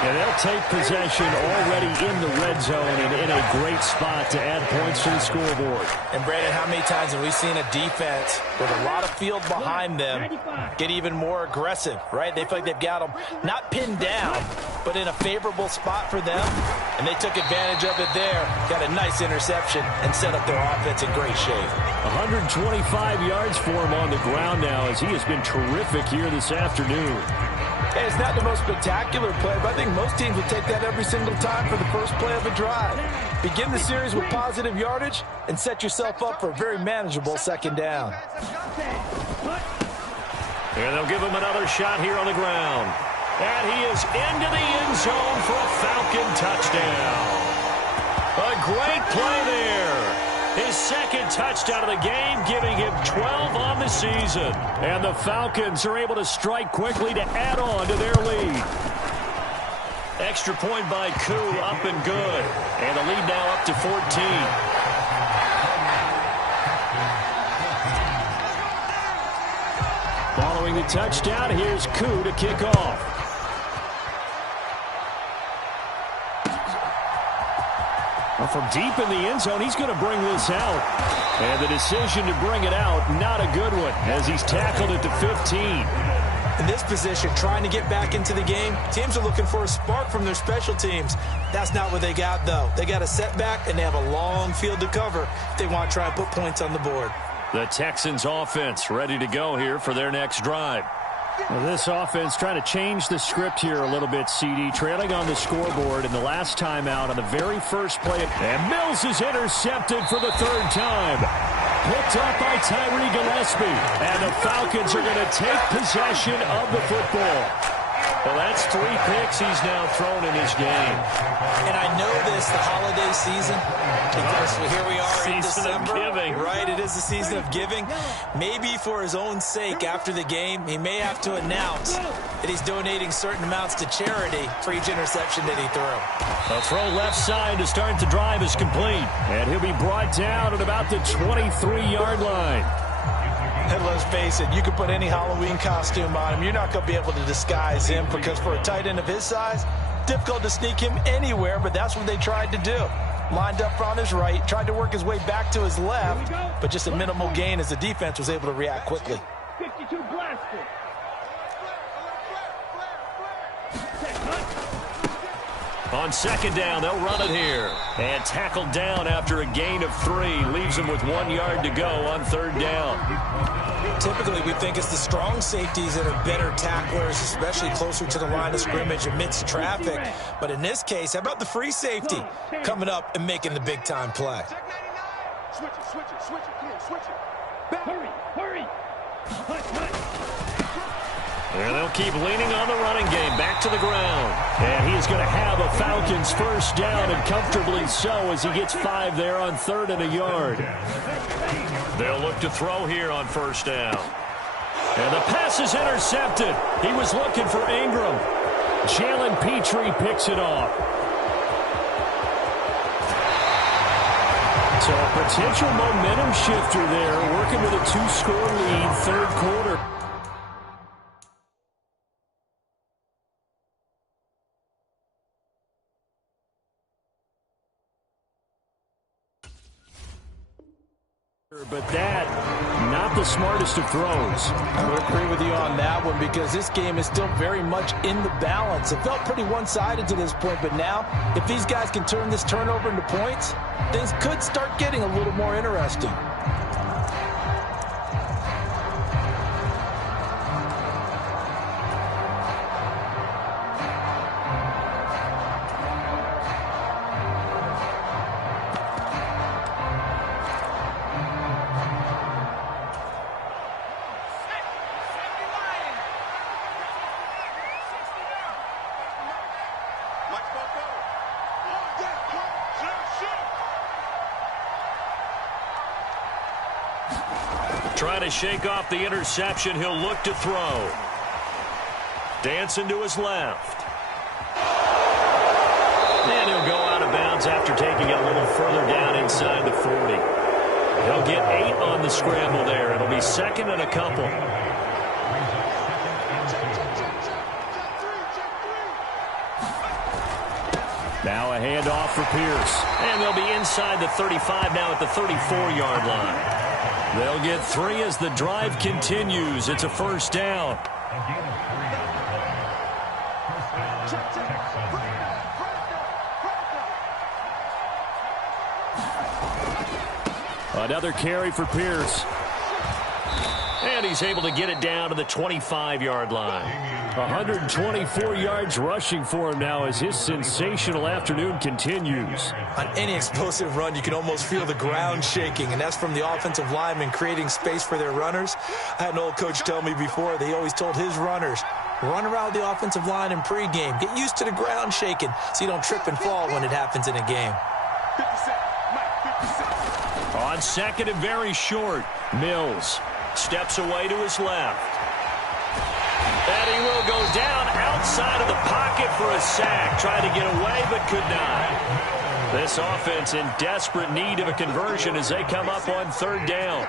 And they'll take possession already in the red zone and in a great spot to add points to the scoreboard. And, Brandon, how many times have we seen a defense with a lot of field behind them get even more aggressive, right? They feel like they've got them not pinned down, but in a favorable spot for them. And they took advantage of it there, got a nice interception, and set up their offense in great shape. 125 yards for him on the ground now as he has been terrific here this afternoon. Hey, it's not the most spectacular play, but I think most teams will take that every single time for the first play of a drive. Begin the series with positive yardage and set yourself up for a very manageable second down. And they'll give him another shot here on the ground. And he is into the end zone for a Falcon touchdown. A great play there. His second touchdown of the game, giving him 12 on the season. And the Falcons are able to strike quickly to add on to their lead. Extra point by Koo, up and good. And the lead now up to 14. Following the touchdown, here's Koo to kick off. Well, from deep in the end zone, he's going to bring this out. And the decision to bring it out, not a good one, as he's tackled at the 15. In this position, trying to get back into the game, teams are looking for a spark from their special teams. That's not what they got, though. They got a setback, and they have a long field to cover if they want to try and put points on the board. The Texans offense ready to go here for their next drive. Well, this offense trying to change the script here a little bit, CD. Trailing on the scoreboard in the last timeout on the very first play. And Mills is intercepted for the third time. Picked up by Tyree Gillespie. And the Falcons are going to take possession of the football. Well, that's 3 picks he's now thrown in his game. And I know this, the holiday season, because here we are in December. Season of giving. Right, it is the season of giving. Maybe for his own sake, after the game, he may have to announce that he's donating certain amounts to charity for each interception that he threw. A throw left side to start the drive is complete. And he'll be brought down at about the 23-yard line. And let's face it, you can put any Halloween costume on him. You're not going to be able to disguise him because for a tight end of his size, difficult to sneak him anywhere, but that's what they tried to do. Lined up on his right, tried to work his way back to his left, but just a minimal gain as the defense was able to react quickly. 52 blaster. On second down, they'll run it here. And tackled down after a gain of 3. Leaves him with 1 yard to go on third down. Typically, we think it's the strong safeties that are better tacklers, especially closer to the line of scrimmage amidst traffic. But in this case, how about the free safety coming up and making the big-time play? Switch it. Come on, switch it. Hurry. And they'll keep leaning on the running game. Back to the ground. And he is going to have a Falcons first down, and comfortably so, as he gets 5 there on 3rd and a yard. They'll look to throw here on first down. And the pass is intercepted. He was looking for Ingram. Jalen Petrie picks it off. So a potential momentum shifter there, working with a 2-score lead, third quarter. But that, not the smartest of throws. I would agree with you on that one because this game is still very much in the balance. It felt pretty one-sided to this point, but now, if these guys can turn this turnover into points, things could start getting a little more interesting. Trying to shake off the interception. He'll look to throw. Dancing to his left. And he'll go out of bounds after taking it a little further down inside the 40. He'll get 8 on the scramble there. It'll be second and a couple. Now a handoff for Pierce. And they'll be inside the 35 now at the 34-yard line. They'll get 3 as the drive continues. It's a first down. Another carry for Pierce. And he's able to get it down to the 25-yard line. 124 yards rushing for him now as his sensational afternoon continues. On any explosive run, you can almost feel the ground shaking, and that's from the offensive linemen creating space for their runners. I had an old coach tell me before, they always told his runners, run around the offensive line in pregame. Get used to the ground shaking so you don't trip and fall when it happens in a game. On second and very short, Mills steps away to his left. And he will go down outside of the pocket for a sack. Tried to get away, but could not. This offense in desperate need of a conversion as they come up on third down.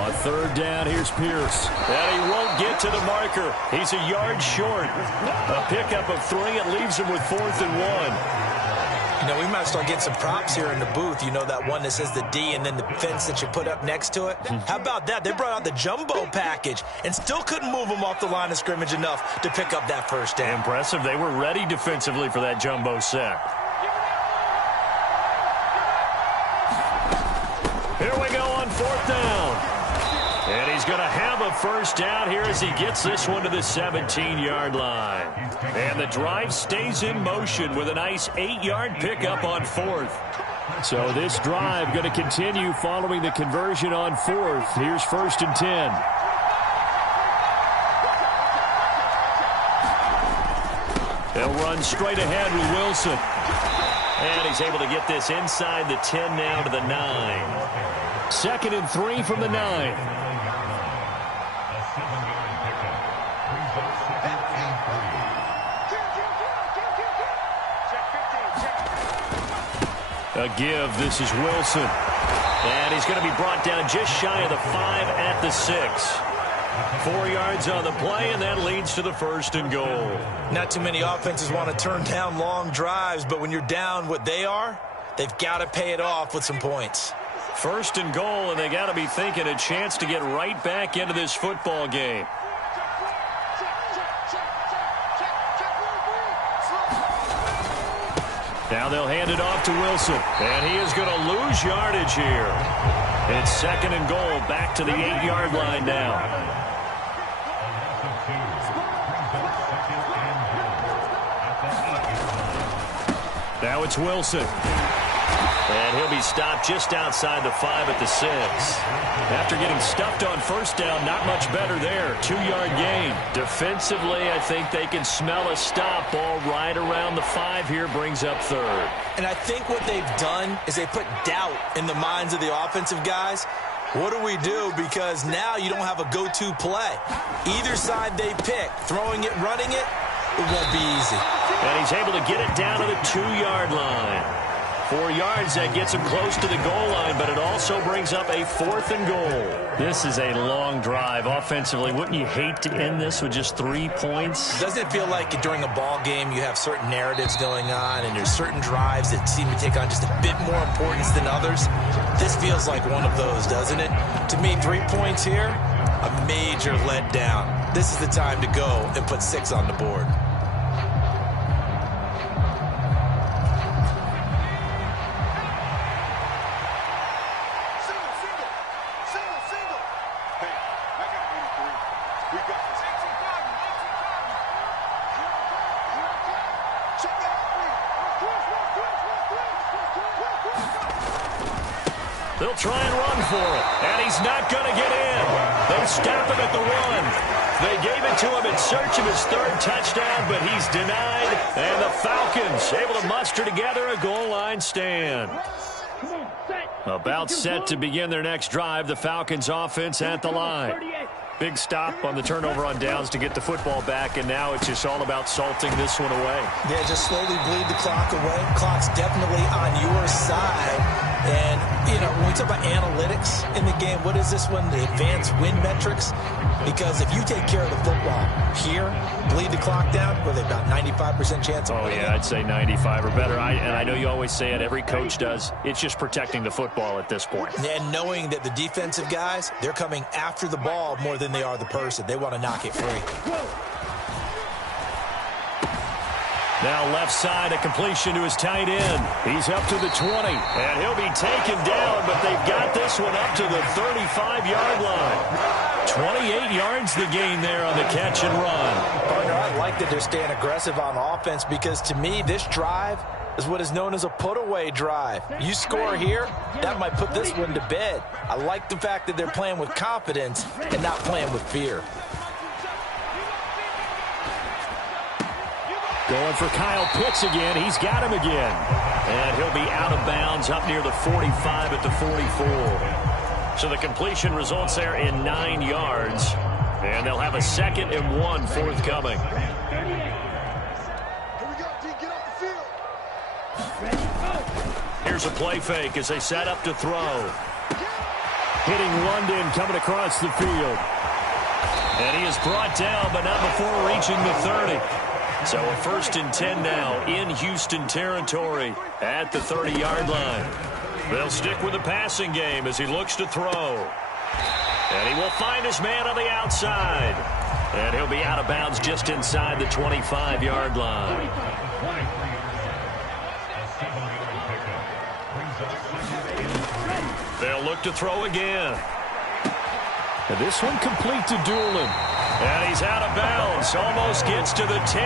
On third down, here's Pierce. And he won't get to the marker. He's a yard short. A pickup of 3. It leaves him with 4th and 1. You know, we might start getting some props here in the booth. You know, that one that says the D and then the fence that you put up next to it? How about that? They brought out the jumbo package and still couldn't move them off the line of scrimmage enough to pick up that first down. Impressive. They were ready defensively for that jumbo set. Here we go on fourth down. And he's going to have a first down here as he gets this one to the 17-yard line. And the drive stays in motion with a nice 8-yard pickup on fourth. So this drive going to continue following the conversion on 4th. Here's 1st and 10. They'll run straight ahead with Wilson. And he's able to get this inside the 10 now to the 9. 2nd and 3 from the 9. A give. This is Wilson. And he's going to be brought down just shy of the 5 at the 6. 4 yards on the play, and that leads to the 1st and goal. Not too many offenses want to turn down long drives, but when you're down what they are, they've got to pay it off with some points. 1st and goal, and they got to be thinking a chance to get right back into this football game. Now they'll hand it off to Wilson, and he is going to lose yardage here. It's 2nd and goal, back to the 8-yard line now. Now it's Wilson. And he'll be stopped just outside the 5 at the 6. After getting stuffed on 1st down, not much better there. 2-yard gain. Defensively, I think they can smell a stop. Ball right around the 5 here, brings up 3rd. And I think what they've done is they put doubt in the minds of the offensive guys. What do we do? Because now you don't have a go-to play. Either side they pick, throwing it, running it, it won't be easy. And he's able to get it down to the 2-yard line. 4 yards, that gets him close to the goal line, but it also brings up a 4th and goal. This is a long drive offensively. Wouldn't you hate to end this with just 3 points? Doesn't it feel like during a ball game you have certain narratives going on and there's certain drives that seem to take on just a bit more importance than others? This feels like one of those, doesn't it? To me, 3 points here, a major letdown. This is the time to go and put 6 on the board. They'll try and run for it, and he's not going to get in. They stop him at the 1. They gave it to him in search of his 3rd touchdown, but he's denied, and the Falcons able to muster together a goal line stand. About set to begin their next drive, the Falcons offense at the line. Big stop on the turnover on downs to get the football back, and now it's just all about salting this one away. Yeah, just slowly bleed the clock away. Clock's definitely on your side. And, you know, when we talk about analytics in the game, what is this one? The advanced win metrics? Because if you take care of the football here, bleed the clock down, where they've got 95% chance of winning. Oh, yeah, I'd say 95 or better. And I know you always say it, every coach does. It's just protecting the football at this point. And knowing that the defensive guys, they're coming after the ball more than they are the person. They want to knock it free. Now left side, a completion to his tight end. He's up to the 20, and he'll be taken down, but they've got this one up to the 35-yard line. 28 yards the gain there on the catch and run. Partner, I like that they're staying aggressive on offense because, to me, this drive is what is known as a put-away drive. You score here, that might put this one to bed. I like the fact that they're playing with confidence and not playing with fear. Going for Kyle Pitts again. He's got him again. And he'll be out of bounds up near the 45 at the 44. So the completion results there in 9 yards. And they'll have a 2nd and 1 forthcoming. Here's a play fake as they set up to throw. Hitting London coming across the field. And he is brought down, but not before reaching the 30. So a 1st and 10 now in Houston territory at the 30-yard line. They'll stick with the passing game as he looks to throw. And he will find his man on the outside. And he'll be out of bounds just inside the 25-yard line. They'll look to throw again. And this one complete to Doolin. And he's out of bounds. Almost gets to the 10.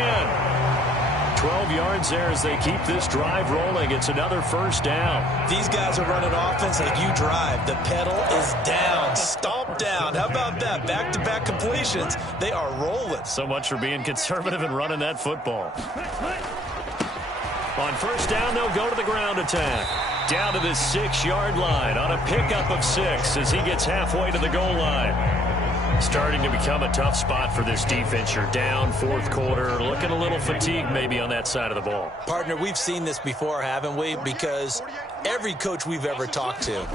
12 yards there as they keep this drive rolling. It's another first down. These guys are running offense like you drive. The pedal is down, stomp down. How about that? Back-to-back completions. They are rolling. So much for being conservative and running that football. On first down, they'll go to the ground attack. Down to the 6-yard line on a pickup of 6 as he gets halfway to the goal line. Starting to become a tough spot for this defense. You're down fourth quarter, looking a little fatigued maybe on that side of the ball. Partner, we've seen this before, haven't we? Because every coach we've ever talked to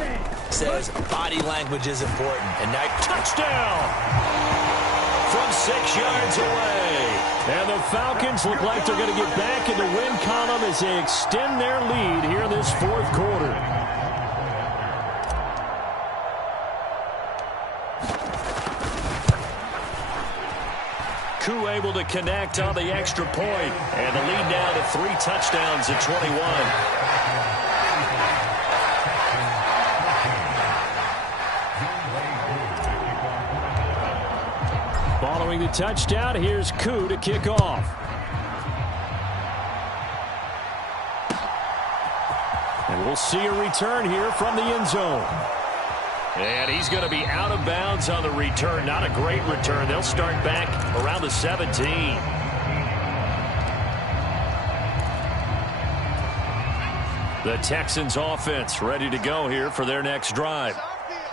says body language is important. And now, touchdown from 6 yards away. And the Falcons look like they're going to get back in the win column as they extend their lead here in this fourth quarter. Koo able to connect on the extra point. And the lead now to 3 touchdowns at 21. Following the touchdown, here's Koo to kick off. And we'll see a return here from the end zone. And he's going to be out of bounds on the return. Not a great return. They'll start back around the 17. The Texans offense ready to go here for their next drive.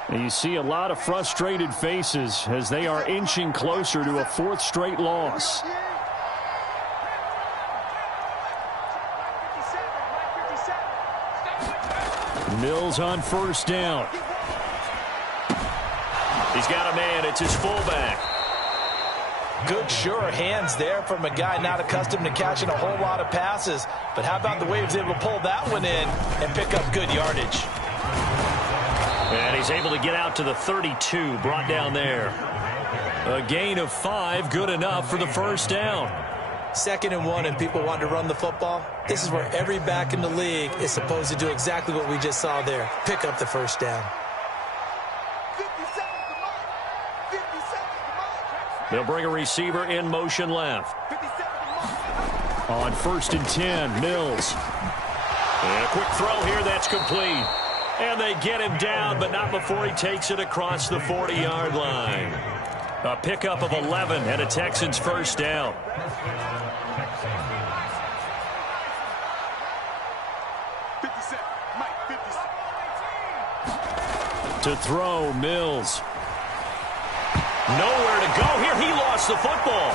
And you see a lot of frustrated faces as they are inching closer to a 4th straight loss. Mills on first down. He's got a man. It's his fullback. good, sure hands there from a guy not accustomed to catching a whole lot of passes. But how about the way he was able to pull that one in and pick up good yardage? And he's able to get out to the 32, brought down there. A gain of 5, good enough for the first down. 2nd and 1, and people want to run the football. This is where every back in the league is supposed to do exactly what we just saw there. Pick up the first down. They'll bring a receiver in motion left. On 1st and 10, Mills. And a quick throw here, that's complete. And they get him down, but not before he takes it across the 40-yard line. A pickup of 11 and a Texans first down. To throw, Mills. Nowhere to go here. He lost the football.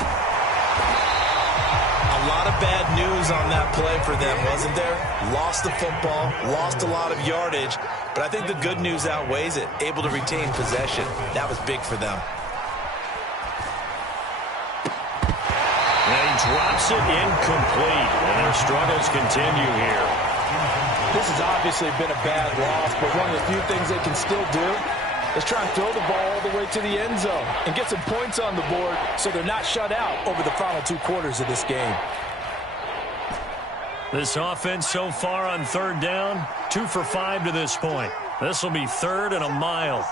A lot of bad news on that play for them, wasn't there? Lost the football, lost a lot of yardage, but I think the good news outweighs it. Able to retain possession. That was big for them. And he drops it incomplete, and their struggles continue here. This has obviously been a bad loss, but one of the few things they can still do is try and throw the ball all the way to the end zone and get some points on the board so they're not shut out over the final 2 quarters of this game. This offense so far on 3rd down, 2 for 5 to this point. This will be 3rd and a mile.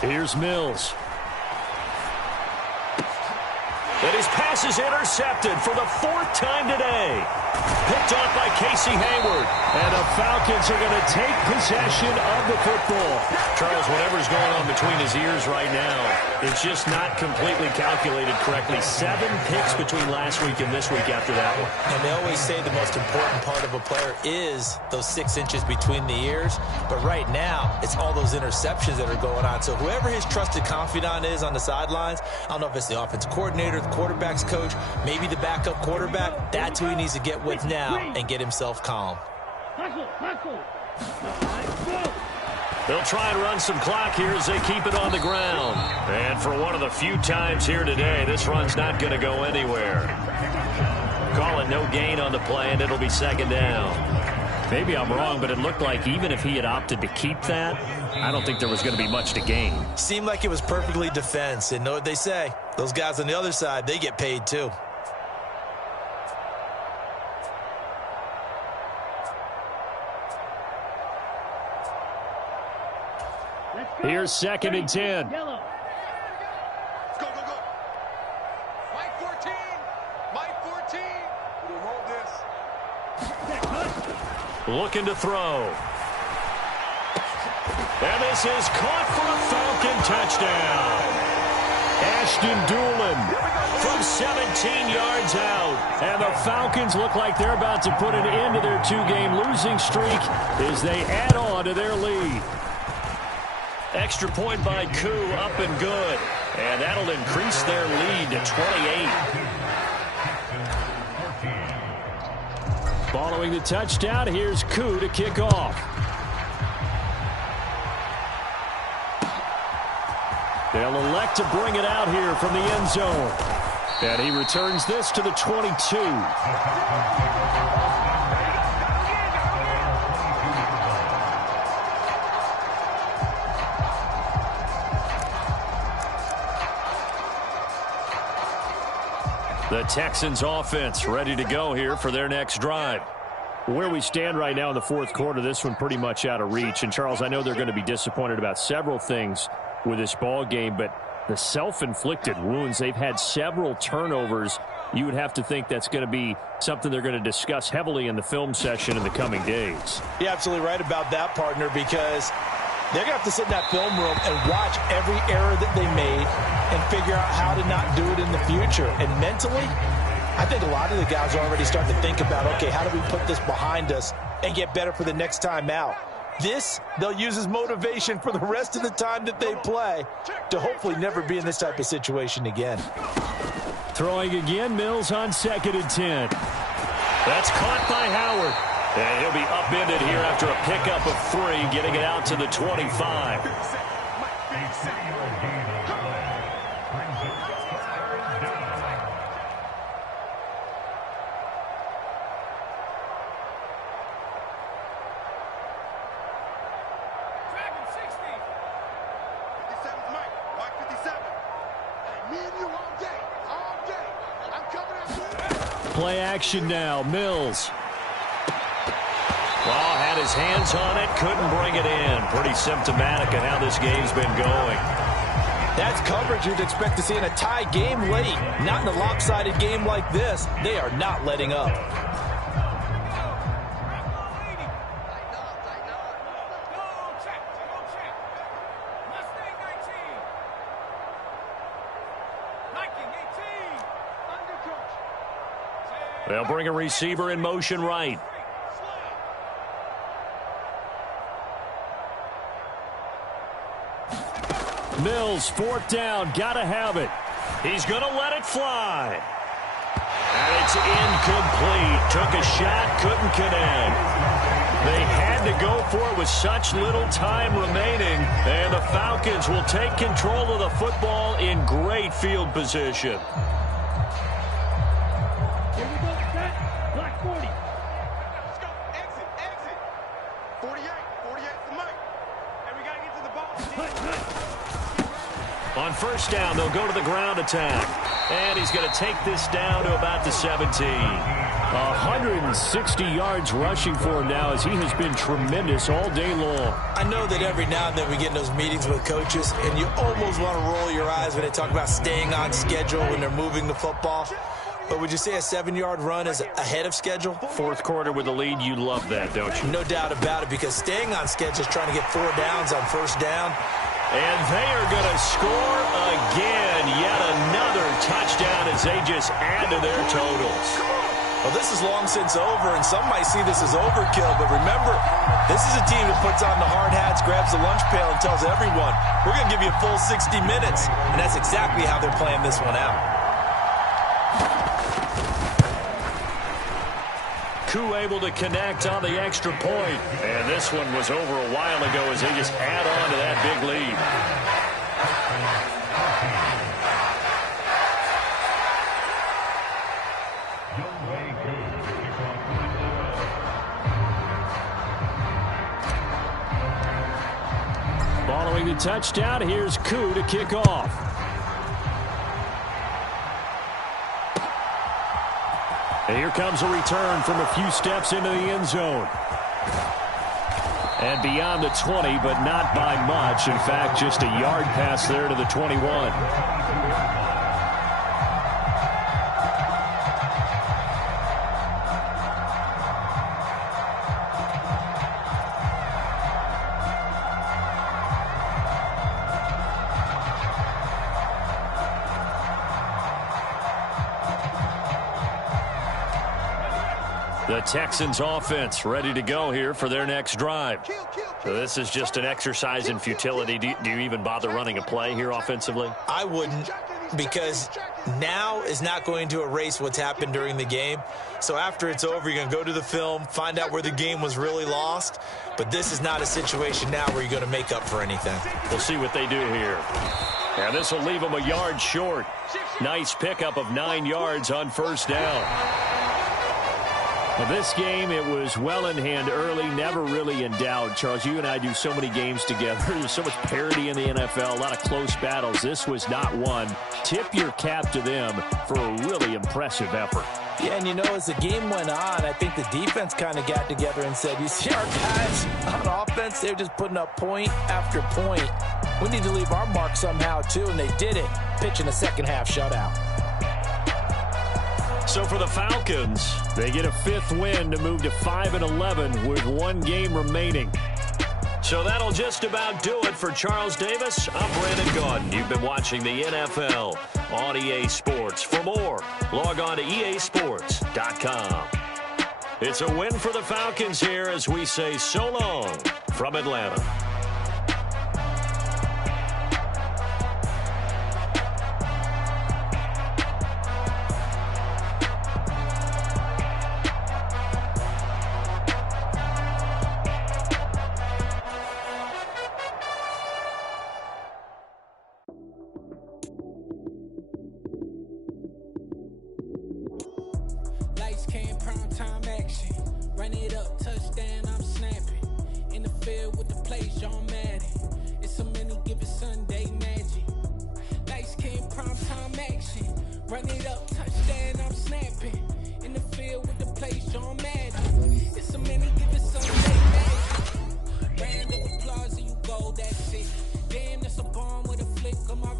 Here's Mills. And his pass is intercepted for the 4th time today. Picked off by Casey Hayward. And the Falcons are going to take possession of the football. Charles, whatever's going on between his ears right now, it's just not completely calculated correctly. 7 picks between last week and this week after that one. And they always say the most important part of a player is those 6 inches between the ears. But right now, it's all those interceptions that are going on. So whoever his trusted confidant is on the sidelines, I don't know if it's the offensive coordinator, the quarterback's coach, maybe the backup quarterback, that's who he needs to get with now and get himself calm. They'll try and run some clock here as they keep it on the ground. And for one of the few times here today, this run's not going to go anywhere. Call it no gain on the play, and it'll be 2nd down. Maybe I'm wrong, but it looked like even if he had opted to keep that, I don't think there was going to be much to gain. Seemed like it was perfectly defense. And know what they say? Those guys on the other side, they get paid too. Here's 2nd and 10. Yellow. Let's go, go, go. Mike 14. Mike 14. We'll hold this. Looking to throw. And this is caught for a Falcon touchdown. Ashton Doolin from 17 yards out. And the Falcons look like they're about to put an end to their 2-game losing streak as they add on to their lead. Extra point by Koo, up and good. And that'll increase their lead to 28. Following the touchdown, here's Koo to kick off. They'll elect to bring it out here from the end zone. And he returns this to the 22. The Texans offense ready to go here for their next drive. Where we stand right now in the 4th quarter, this one pretty much out of reach. And, Charles, I know they're going to be disappointed about several things with this ball game, but the self-inflicted wounds, they've had several turnovers. You would have to think that's going to be something they're going to discuss heavily in the film session in the coming days. You're absolutely right about that, partner, because they're going to have to sit in that film room and watch every error that they made and figure out how to not do it in the future. And mentally, I think a lot of the guys are already starting to think about, okay, how do we put this behind us and get better for the next time out? This, they'll use as motivation for the rest of the time that they play to hopefully never be in this type of situation again. Throwing again, Mills on 2nd and 10. That's caught by Howard. And he'll be upended here after a pickup of 3, getting it out to the 25. Play action now. Mills. Well, had his hands on it, couldn't bring it in. Pretty symptomatic of how this game's been going. That's coverage you'd expect to see in a tie game late. Not in a lopsided game like this. They are not letting up. They'll bring a receiver in motion right. Mills, 4th down, gotta have it. He's gonna let it fly. And it's incomplete. Took a shot, couldn't connect. They had to go for it with such little time remaining. And the Falcons will take control of the football in great field position. On 1st down, they'll go to the ground attack. And he's going to take this down to about the 17. 160 yards rushing for him now as he has been tremendous all day long. I know that every now and then we get in those meetings with coaches, and you almost want to roll your eyes when they talk about staying on schedule when they're moving the football. But would you say a 7-yard run is ahead of schedule? 4th quarter with the lead, you love that, don't you? No doubt about it, because staying on schedule is trying to get 4 downs on 1st down. And they are going to score again. Yet another touchdown as they just add to their totals. Well, this is long since over, and some might see this as overkill. But remember, this is a team that puts on the hard hats, grabs the lunch pail, and tells everyone, we're going to give you a full 60 minutes. And that's exactly how they're playing this one out. Koo able to connect on the extra point. And this one was over a while ago as they just add on to that big lead. Following the touchdown, here's Koo to kick off. And here comes a return from a few steps into the end zone. And beyond the 20, but not by much. In fact, just a yard pass there to the 21. The Texans offense ready to go here for their next drive. So this is just an exercise in futility. Do you even bother running a play here offensively? I wouldn't, because now is not going to erase what's happened during the game. So after it's over, you're going to go to the film, find out where the game was really lost. But this is not a situation now where you're going to make up for anything. We'll see what they do here. And this will leave them a yard short. Nice pickup of 9 yards on first down. Well, this game, it was well in hand early, never really in doubt. Charles, you and I do so many games together. There's so much parity in the NFL, a lot of close battles. This was not one. Tip your cap to them for a really impressive effort. Yeah, and as the game went on, I think the defense kind of got together and said, you see our guys on offense, they're just putting up point after point. We need to leave our mark somehow, too, and they did it, pitching a second-half shutout. So for the Falcons, they get a 5th win to move to 5-11 with 1 game remaining. So that'll just about do it for Charles Davis. I'm Brandon Gaudin. You've been watching the NFL on EA Sports. For more, log on to easports.com. It's a win for the Falcons here as we say so long from Atlanta. Damn, that's a bomb with a flick of my